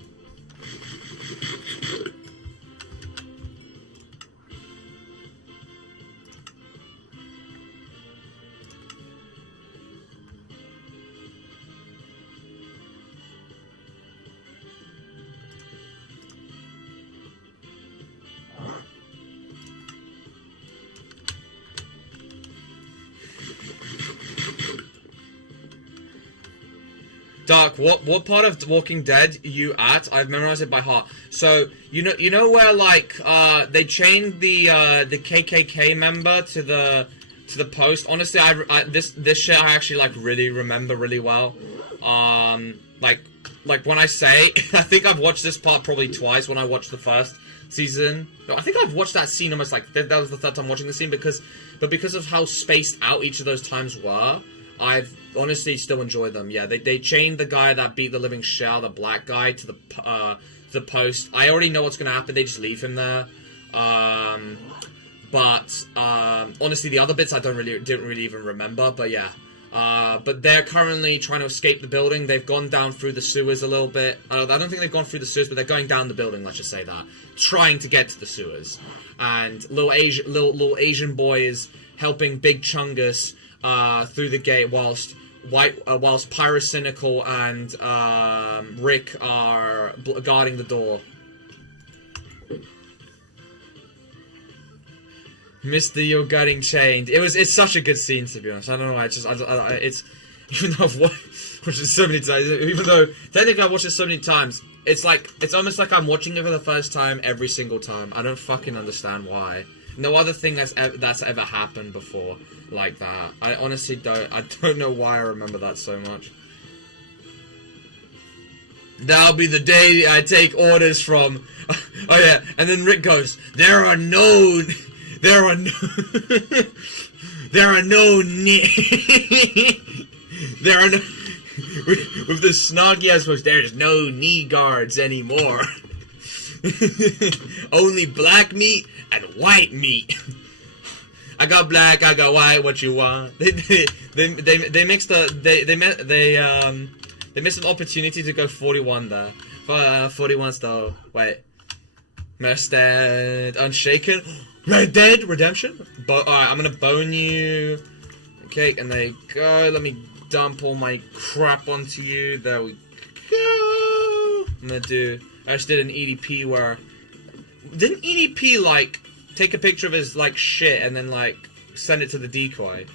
Dark, what part of Walking Dead you at? I've memorized it by heart. So you know where like they chained the KKK member to the post. Honestly, this shit I actually like really remember really well. Like when I say I think I've watched this part probably twice. When I watched the first season, no, I think I've watched that scene almost like that was the third time watching the scene because of how spaced out each of those times were. I've honestly still enjoy them. Yeah, they chained the guy that beat the living shit out of the black guy to the post. I already know what's gonna happen. They just leave him there. But honestly, the other bits I didn't really even remember. But yeah, but they're currently trying to escape the building. They've gone down through the sewers a little bit. I don't think they've gone through the sewers, but they're going down the building. Let's just say that, trying to get to the sewers. And little Asian boy is helping Big Chungus through the gate whilst Pyrocynical and Rick are guarding the door. Mister, you're getting chained. It's such a good scene, to be honest. I don't know. It's even though I've watched it so many times. Even though technically I've watched it so many times, it's almost like I'm watching it for the first time every single time. I don't fucking understand why. No other thing that's ever happened before like that. I honestly don't. I don't know why I remember that so much. That'll be the day I take orders from. Oh yeah, and then Rick goes, there are no with the snoggy ass voice, there's no knee guards anymore. Only black meat and white meat. I got black, I got white. What you want? They mixed they missed an opportunity to go 41 there. 41 style. Wait, Merstead, Unshaken, Red Dead Redemption. But alright, I'm gonna bone you. Okay, and there you go. Let me dump all my crap onto you. There we go. I just did an EDP where... Didn't EDP, like, take a picture of his, like, shit and then, like, send it to the decoy?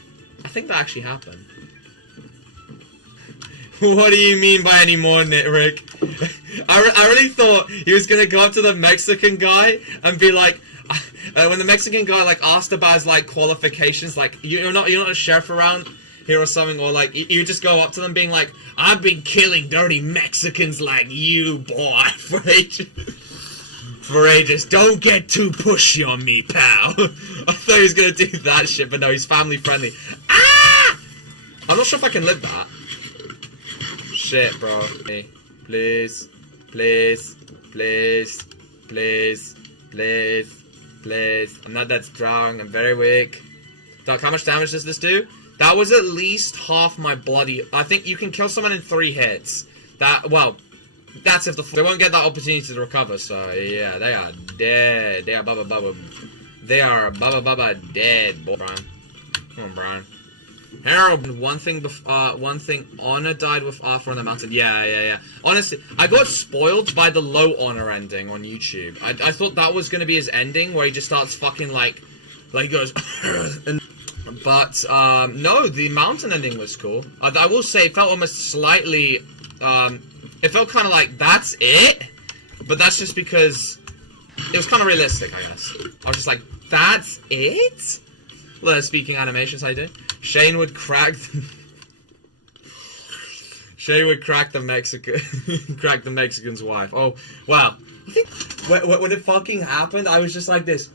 I think that actually happened. What do you mean by any more, Rick? I really thought he was gonna go up to the Mexican guy and be like... when the Mexican guy, like, asked about his, like, qualifications, like, you're not a sheriff around here or something, or, like, you just go up to them being like, I've been killing dirty Mexicans like you, boy, for ages. Don't get too pushy on me, pal. I thought he was gonna do that shit, but no, he's family friendly. Ah! I'm not sure if I can live that. Shit, bro. Please. Please. Please. Please. Please. Please. I'm not that strong. I'm very weak. Doc, how much damage does this do? That was at least half my bloody... I think you can kill someone in 3 hits. Well, that's if they won't get that opportunity to recover, so yeah, they are dead. They are baba dead, boy. Brian. Come on, Brian. Harold, one thing, Honor died with Arthur on the mountain. Yeah. Honestly, I got spoiled by the low Honor ending on YouTube. I thought that was gonna be his ending, where he just starts fucking like he goes, but no, the mountain ending was cool. I will say it felt almost slightly, it felt kind of like that's it, but that's just because it was kind of realistic, I guess. I was just like, That's it? Speaking animations, how you doing? Shane would crack Shane would crack the Mexican's wife. Oh, wow. I think when it fucking happened, I was just like this.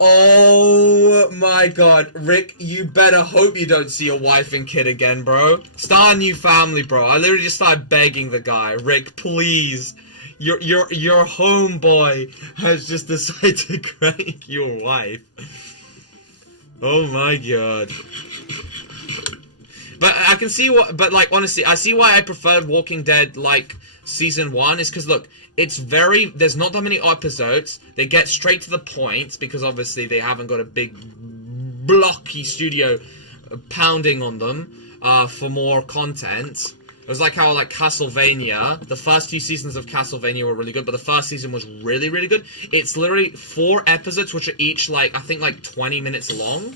Oh my god, Rick, you better hope you don't see your wife and kid again, bro. Start a new family, bro. I literally just started begging the guy, Rick, please. Your homeboy has just decided to crank your wife. Oh my god. But I can see what, but like, honestly, I see why I preferred Walking Dead, like, Season 1, is because, look, it's very, there's not that many episodes, they get straight to the point, because obviously they haven't got a big, blocky studio pounding on them, for more content. It was like how, like, Castlevania, the first 2 seasons of Castlevania were really good, but the first season was really, really good. It's literally 4 episodes, which are each, like, I think, like, 20 minutes long.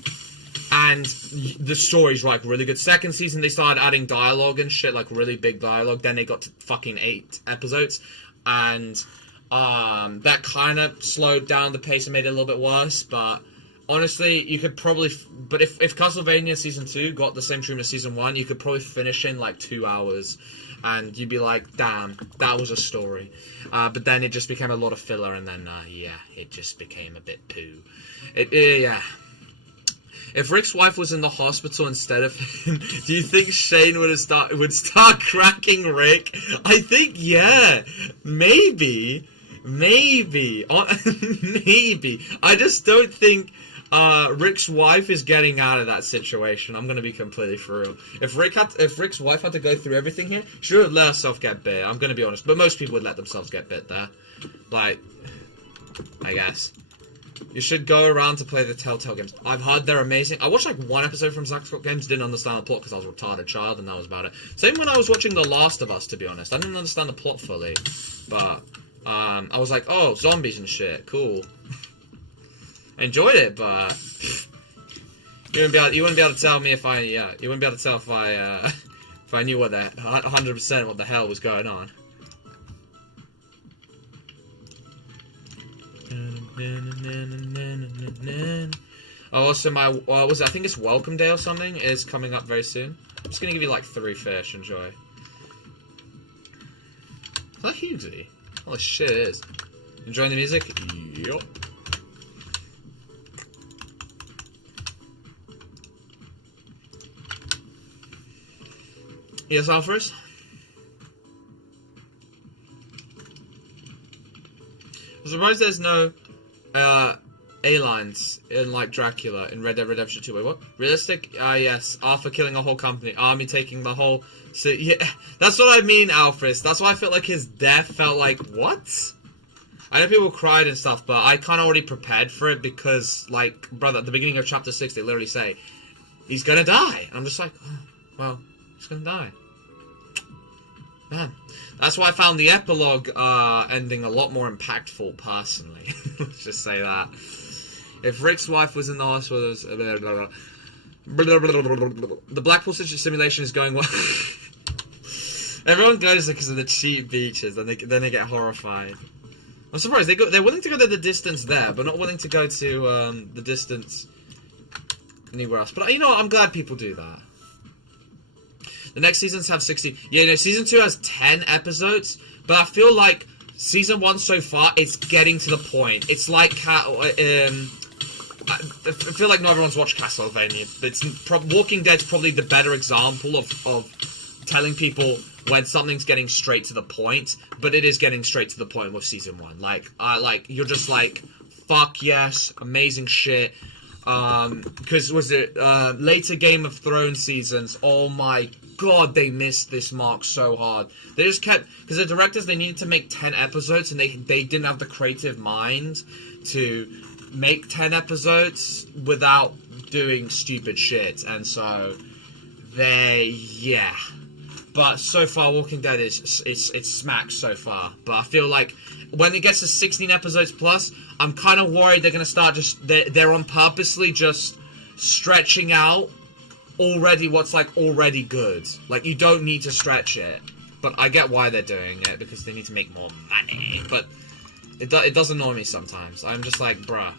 And the story's, like, really good. Second season, they started adding dialogue and shit, like, really big dialogue. Then they got to fucking 8 episodes. And, that kind of slowed down the pace and made it a little bit worse. But, honestly, you could probably... But if Castlevania Season 2 got the same treatment as Season 1, you could probably finish in, like, 2 hours. And you'd be like, damn, that was a story. But then it just became a lot of filler. And then, yeah, it just became a bit poo. Yeah. If Rick's wife was in the hospital instead of him, do you think Shane would start cracking Rick? I think, yeah, maybe, maybe. I just don't think Rick's wife is getting out of that situation. I'm gonna be completely for real. If Rick's wife had to go through everything here, she would have let herself get bit. I'm gonna be honest, but most people would let themselves get bit there. Like, I guess. You should go around to play the Telltale games. I've heard they're amazing. I watched like 1 episode from Zack Scott Games, didn't understand the plot because I was a retarded child, and that was about it. Same when I was watching The Last of Us, to be honest. I didn't understand the plot fully, but I was like, oh, zombies and shit, cool. I enjoyed it, but you wouldn't be able to tell me if I, you wouldn't be able to tell if I knew what 100% what the hell was going on. Oh, also my, I think it's Welcome Day or something is coming up very soon. I'm just gonna give you like 3 fish, enjoy. Is that Hughesy? Holy shit, it is. Enjoying the music? Yup. Yes, Alfred? I'm surprised there's no A-lines in, like, Dracula in Red Dead Redemption 2. Wait, what? Realistic? Yes. Arthur killing a whole company. Army taking the whole... So, yeah, that's what I mean, Alfred. That's why I felt like his death felt like, what? I know people cried and stuff, but I kind of already prepared for it because, like, brother, at the beginning of Chapter 6, they literally say, he's gonna die. I'm just like, oh, well, he's gonna die. Man. That's why I found the epilogue ending a lot more impactful, personally. Let's just say that. If Rick's wife was in the hospital, it was... The Blackpool simulation is going well. Everyone goes there because of the cheap beaches, then they get horrified. I'm surprised they're willing to go to the distance there, but not willing to go to the distance anywhere else. But you know what? I'm glad people do that. The next seasons have 60... Yeah, you know, Season 2 has 10 episodes, but I feel like Season 1 so far, it's getting to the point. It's like... I feel like not everyone's watched Castlevania, but Walking Dead's probably the better example of telling people when something's getting straight to the point, but it is getting straight to the point with Season 1. Like, you're just like, fuck yes, amazing shit. Because was it later Game of Thrones seasons? Oh my god, they missed this mark so hard. They just kept, because the directors, they needed to make 10 episodes, and they didn't have the creative mind to make 10 episodes without doing stupid shit, and so yeah. But so far, Walking Dead it's smacked so far. But I feel like when it gets to 16 episodes plus, I'm kind of worried they're gonna start they're on purposely just stretching out already what's like already good. Like, you don't need to stretch it, but I get why they're doing it because they need to make more money. But it does annoy me sometimes. I'm just like, bruh,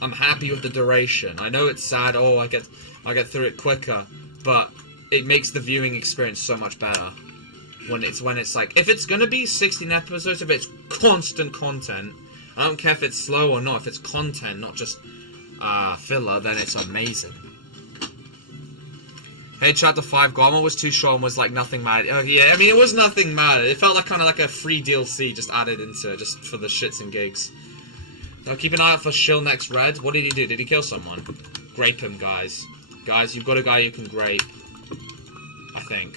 I'm happy with the duration. I know it's sad. Oh, I get through it quicker, but it makes the viewing experience so much better when it's like, if it's gonna be 16 episodes, if it's constant content, I don't care if it's slow or not. If it's content, not just filler, then it's amazing. Hey, chapter 5, Guamo was too short and was like nothing mad. Oh, yeah, I mean, it was nothing mad. It felt like kind of like a free DLC just added into it, just for the shits and gigs. Now keep an eye out for Shill next Red. What did he do? Did he kill someone? Grape him, guys. Guys, you've got a guy you can grape. I think.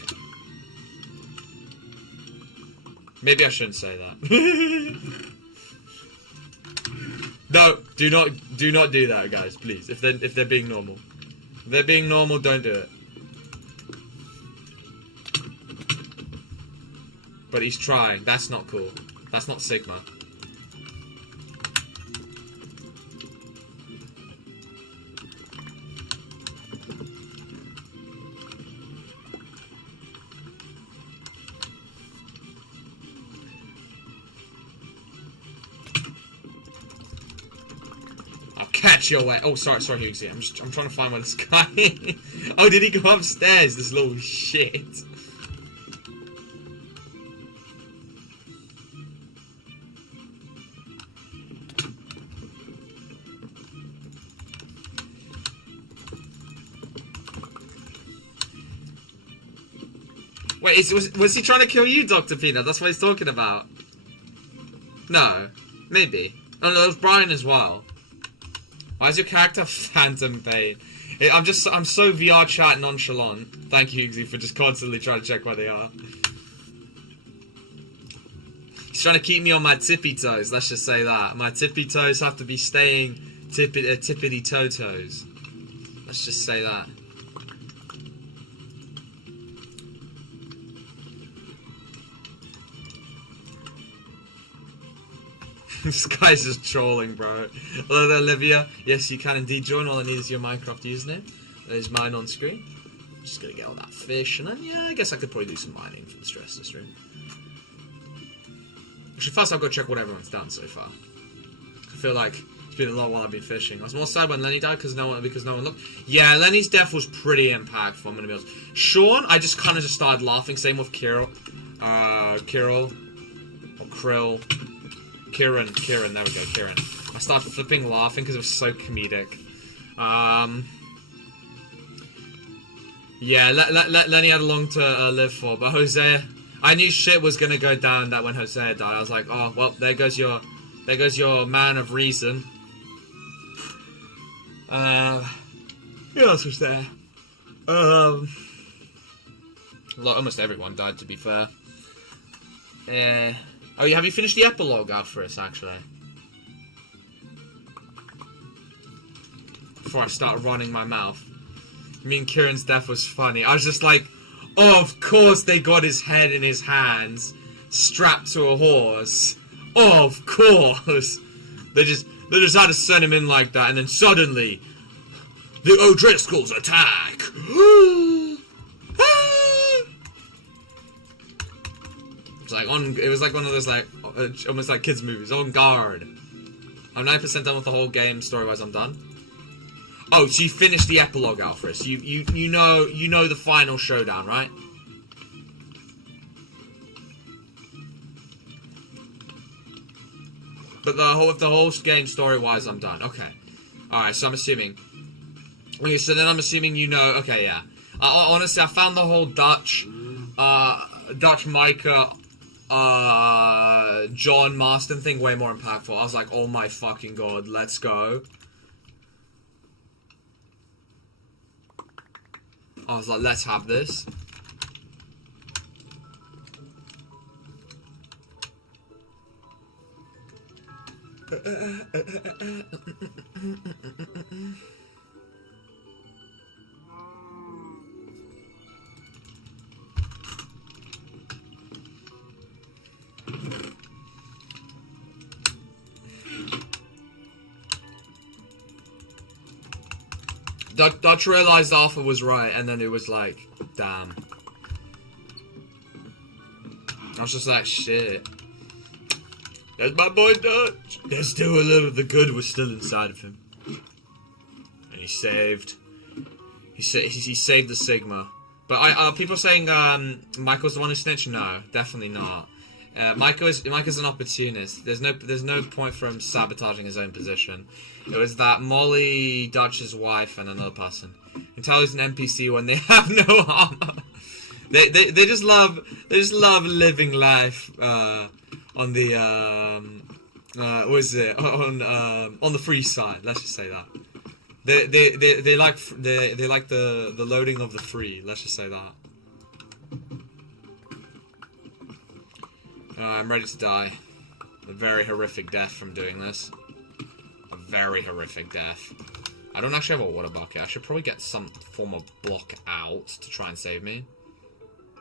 Maybe I shouldn't say that. No, do not do that, guys, please. If they're being normal. If they're being normal, don't do it. But he's trying. That's not cool. That's not Sigma. I'll catch your way. Oh, sorry, Hughesy. I'm trying to find where this guy is. Oh, did he go upstairs? This little shit. Wait, was he trying to kill you, Dr. Peanut? That's what he's talking about. No. Maybe. Oh no, there was Brian as well. Why is your character Phantom Pain? I'm so VR chat nonchalant. Thank you, Hughesy, for just constantly trying to check where they are. He's trying to keep me on my tippy toes, let's just say that. My tippy toes have to be staying tippity toe toes. Let's just say that. This guy's just trolling, bro. Hello there, Olivia. Yes, you can indeed join. All I need is your Minecraft username. There's mine on screen. I'm just gonna get all that fish, and then, yeah, I guess I could probably do some mining for the stress this room. Actually, first I'll go check what everyone's done so far. I feel like it's been a lot while I've been fishing. I was more sad when Lenny died because no one looked. Yeah, Lenny's death was pretty impactful, I'm gonna be honest. Sean, I just kind of just started laughing. Same with Kirill. Kirill. Or Krill. Kieran, there we go, Kieran. I started flipping laughing because it was so comedic. Yeah, Lenny had a long to live for, but Jose, I knew shit was gonna go down that when Jose died. I was like, oh, well, there goes your man of reason. Who else was there? Almost everyone died, to be fair. Oh, have you finished the epilogue out for us, actually? Before I start running my mouth. I mean, Kieran's death was funny. I was just like, oh, of course they got his head in his hands, strapped to a horse. Oh, of course. They just had to send him in like that, and then suddenly, the O'Driscolls attack. It was like one of those, like, almost like kids' movies. On guard. I'm 9% done with the whole game. Story-wise, I'm done. Oh, so you finished the epilogue, Alfred. You know the final showdown, right? But the whole game, story-wise, I'm done. Okay. Alright, so I'm assuming. Okay, so then I'm assuming you know. Okay, yeah. Honestly, I found the whole Dutch Micah, John Marston thing way more impactful. I was like, oh my fucking god, let's go. I was like, let's have this. Dutch realized Arthur was right, and then it was like, damn. I was just like, shit. There's my boy Dutch. There's still a little, the good was still inside of him. He saved. He saved the Sigma. But people are saying Michael's the one who snitched. No, definitely not. Michael's an opportunist. There's no point for him sabotaging his own position. It was that Molly, Dutch's wife, and another person. You can tell he's an NPC when they have no armor. They just love living life on the what is it, on the free side. Let's just say that. They like the loading of the free. Let's just say that. I'm ready to die. A very horrific death from doing this. A very horrific death. I don't actually have a water bucket. I should probably get some form of block out to try and save me.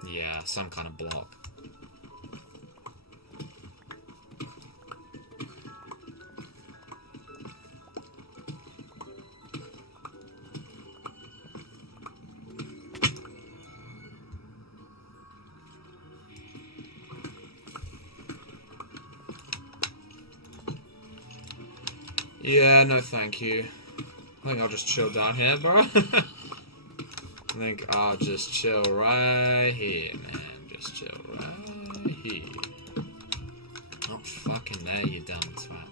Yeah, some kind of block. Yeah, no thank you. I think I'll just chill down here, bro. I think I'll just chill right here, man. Just chill right here. Oh, fucking there, you dumb twat.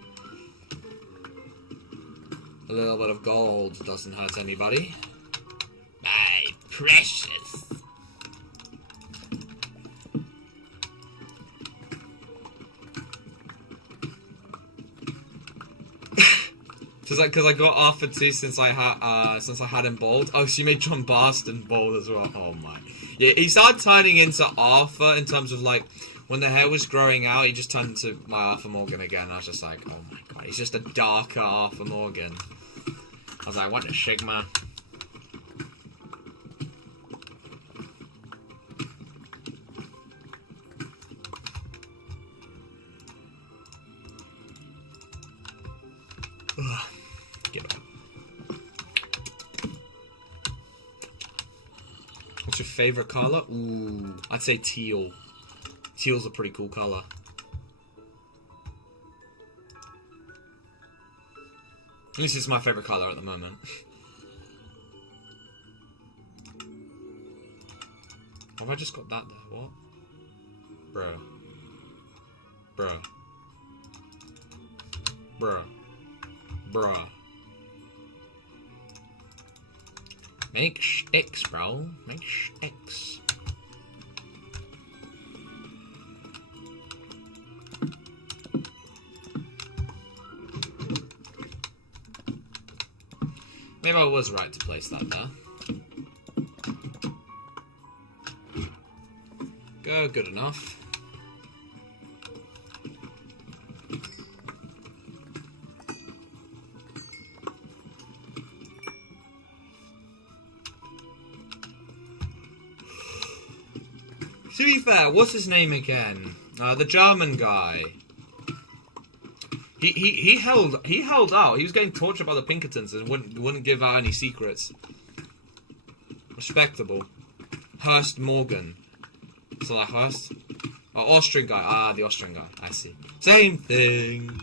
A little bit of gold doesn't hurt anybody. My precious. Just like, because I got offered to since I had him bald. Oh, so you made John Barston bald as well. Oh my. Yeah, he started turning into Arthur in terms of like, when the hair was growing out, he just turned into my Arthur Morgan again. I was just like, oh my god, he's just a darker Arthur Morgan. I was like, what a Sigma. Ugh. Get up. What's your favorite color? Ooh, I'd say teal. Teal's a pretty cool color. At least it's my favorite color at the moment. Have I just got that there? What? Bro. Bro. Bro. Bruh. Make sticks, bro. Make sticks. Maybe I was right to place that there. Good enough. To be fair, what's his name again? The German guy. He held out. He was getting tortured by the Pinkertons and wouldn't give out any secrets. Respectable. Hurst Morgan. So like Hurst? Oh, Austrian guy. Ah, the Austrian guy. I see. Same thing.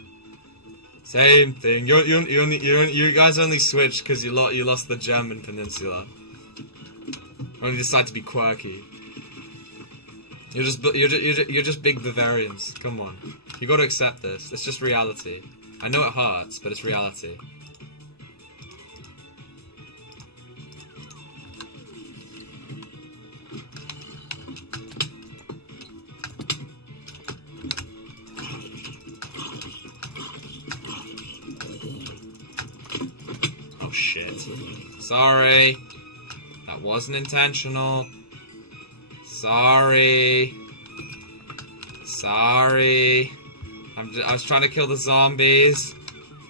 Same thing. You guys only switched because you lost the German peninsula. Only decided to be quirky. You're just big Bavarians. Come on, you got to accept this. It's just reality. I know it hurts, but it's reality. Oh shit! Sorry, that wasn't intentional. Sorry. Sorry. I was trying to kill the zombies.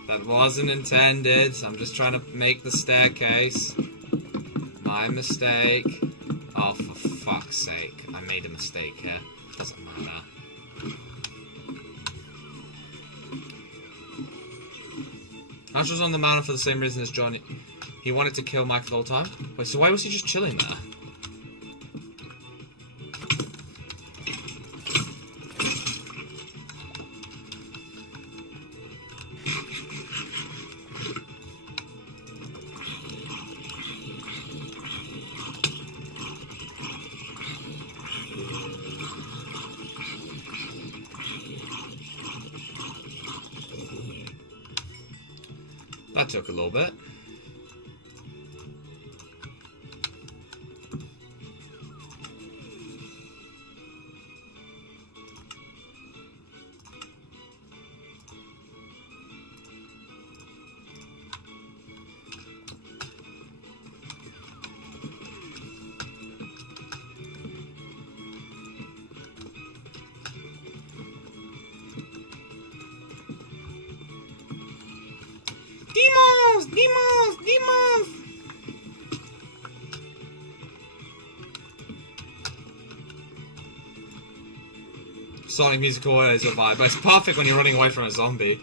That wasn't intended. I'm just trying to make the staircase. My mistake. Oh, for fuck's sake. I made a mistake here. Doesn't matter. Ash was on the mountain for the same reason as Johnny. He wanted to kill Mike the whole time. Wait, so why was he just chilling there? That took a little bit. Demons! Demons! Demons! Sonic music always a vibe, but it's perfect when you're running away from a zombie.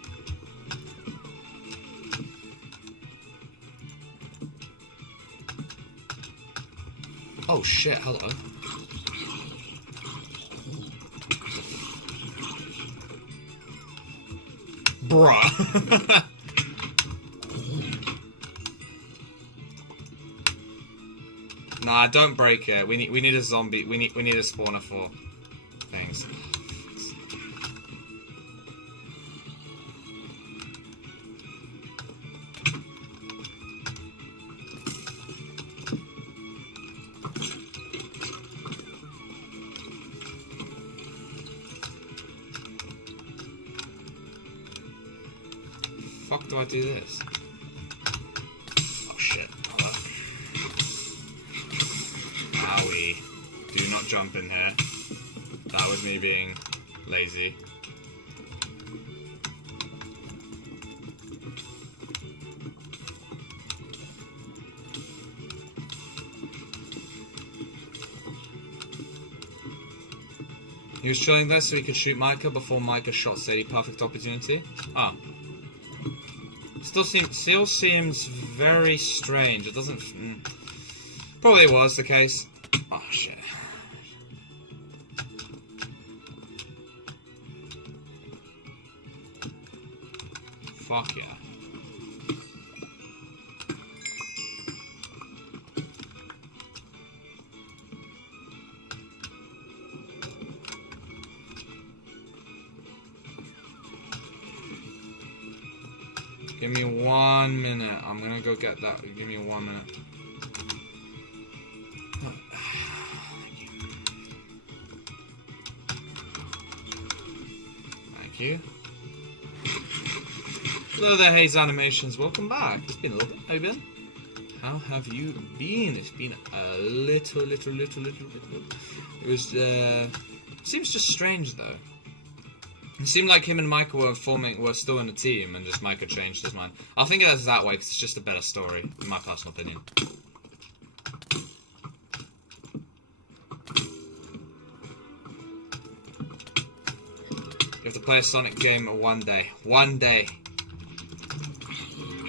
Oh shit, hello. Bruh. Nah, don't break it. We need a zombie. We need a spawner for things. Fuck do I do this? Oh shit. Owie. Do not jump in here. That was me being lazy. He was chilling there so he could shoot Micah before Micah shot Sadie. Perfect opportunity. Ah. Still seems very strange. It doesn't... Probably was the case. Oh, shit. Fuck yeah. Give me 1 minute. I'm gonna go get that. Give me 1 minute. Thank you. Hello there, Haze Animations. Welcome back. It's been a little bit. How you been? How have you been? It's been a little. It was, seems just strange though. It seemed like him and Micah were still in a team, and just Micah changed his mind. I think it's that way because it's just a better story, in my personal opinion. You have to play a Sonic game one day. One day.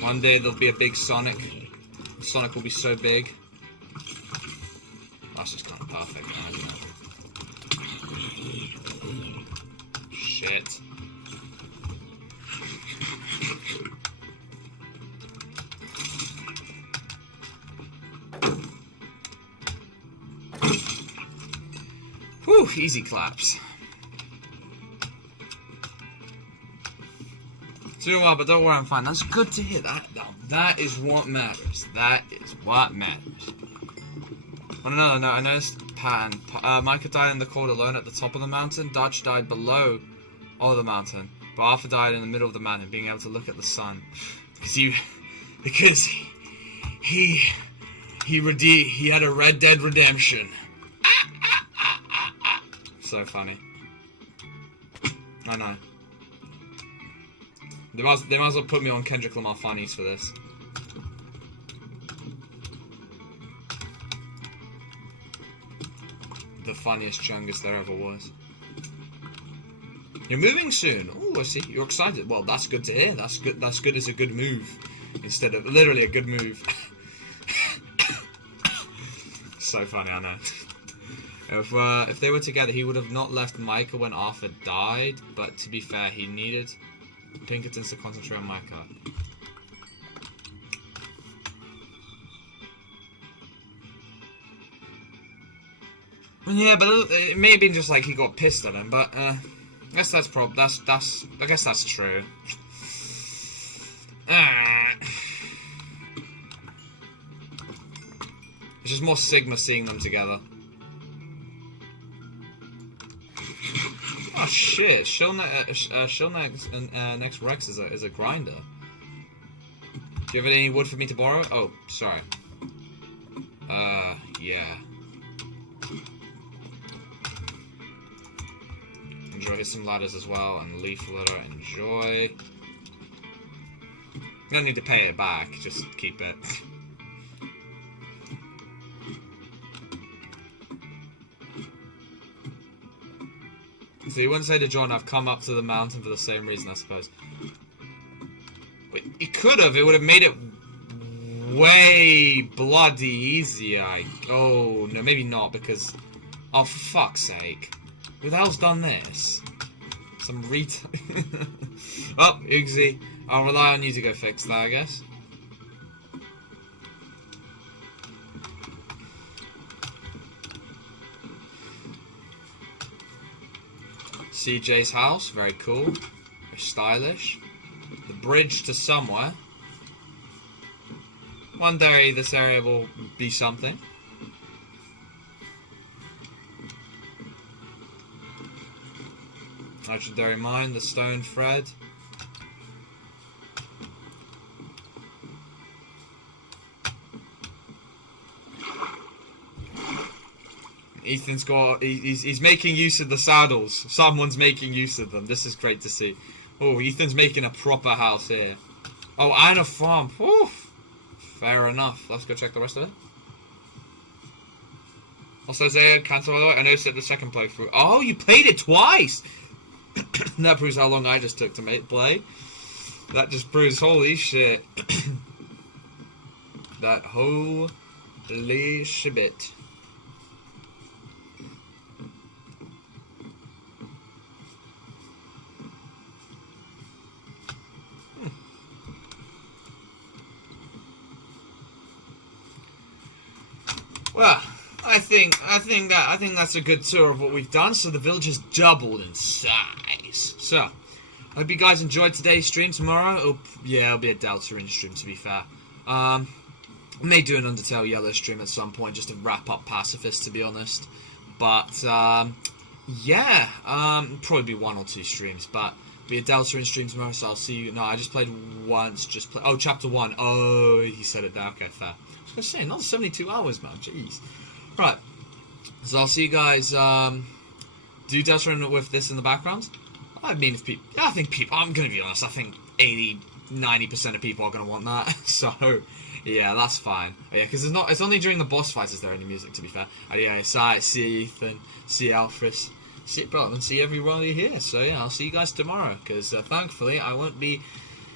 One day there'll be a big Sonic. Sonic will be so big. That's just kind of perfect, isn't it? Shit. Whew, easy claps. It's been a while, but don't worry, I'm fine. That's good to hear. That is what matters. That is what matters. On another note, I noticed a pattern. Micah died in the cold alone at the top of the mountain. Dutch died below all the mountain, but Arthur died in the middle of the mountain, being able to look at the sun. Because he had a Red Dead Redemption. So funny. I know. They might as well put me on Kendrick Lamar funnies for this. The funniest chungus there ever was. You're moving soon. Oh, I see. You're excited. Well, that's good to hear. That's good. That's good as a good move, instead of literally a good move. So funny, I know. If they were together, he would have not left Micah when Arthur died. But to be fair, he needed Pinkertons to concentrate on Micah. Yeah, but it may have been just like he got pissed at him. But I guess that's true. It's just more Sigma seeing them together. Oh shit! Shilnex next Rex is a grinder. Do you have any wood for me to borrow? Oh, sorry. Yeah. Enjoy. Here's some ladders as well, and leaf litter. Enjoy. You don't need to pay it back. Just keep it. So you wouldn't say to John, I've come up to the mountain for the same reason, I suppose. Wait, you could have. It would have made it way bloody easier. Oh, no, maybe not, because... Oh, for fuck's sake. Who the hell's done this? Some Oh, Ugsy. I'll rely on you to go fix that, I guess. CJ's house, very cool, very stylish. The bridge to somewhere. One day this area will be something. Legendary mine, the stone thread. Ethan's got... He's making use of the saddles. Someone's making use of them. This is great to see. Oh, Ethan's making a proper house here. Oh, and a farm. Oof. Fair enough. Let's go check the rest of it. Also, Zaya, cancel by the way. I noticed it the second playthrough. Oh, you played it twice! That proves how long I just took to play. That just proves, holy shit. That holy shibit. Well, I think that's a good tour of what we've done. So the village has doubled in size. So, I hope you guys enjoyed today's stream. Tomorrow, it'll be a Deltarune stream, to be fair. I may do an Undertale Yellow stream at some point, just to wrap up Pacifist, to be honest. But, yeah, probably be 1 or 2 streams, but be a Deltarune stream tomorrow, so I'll see you. No, I just played once, oh, chapter 1. Oh, he said it there, okay, fair. I was going to say, another 72 hours, man, jeez. Right, so I'll see you guys, do Deltarune with this in the background? I mean, if people, I think people, I'm going to be honest, I think 80-90% of people are going to want that, so, yeah, that's fine. But yeah, because it's only during the boss fights is there any music, to be fair. And yeah, see Ethan, see Alphys, see Brother, and see everybody here, so yeah, I'll see you guys tomorrow, because thankfully I won't be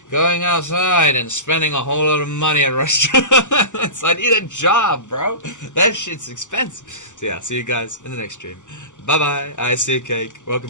going outside and spending a whole lot of money at restaurants. I need a job, bro. That shit's expensive. So yeah, see you guys in the next stream. Bye-bye. I see you, Cake. Welcome.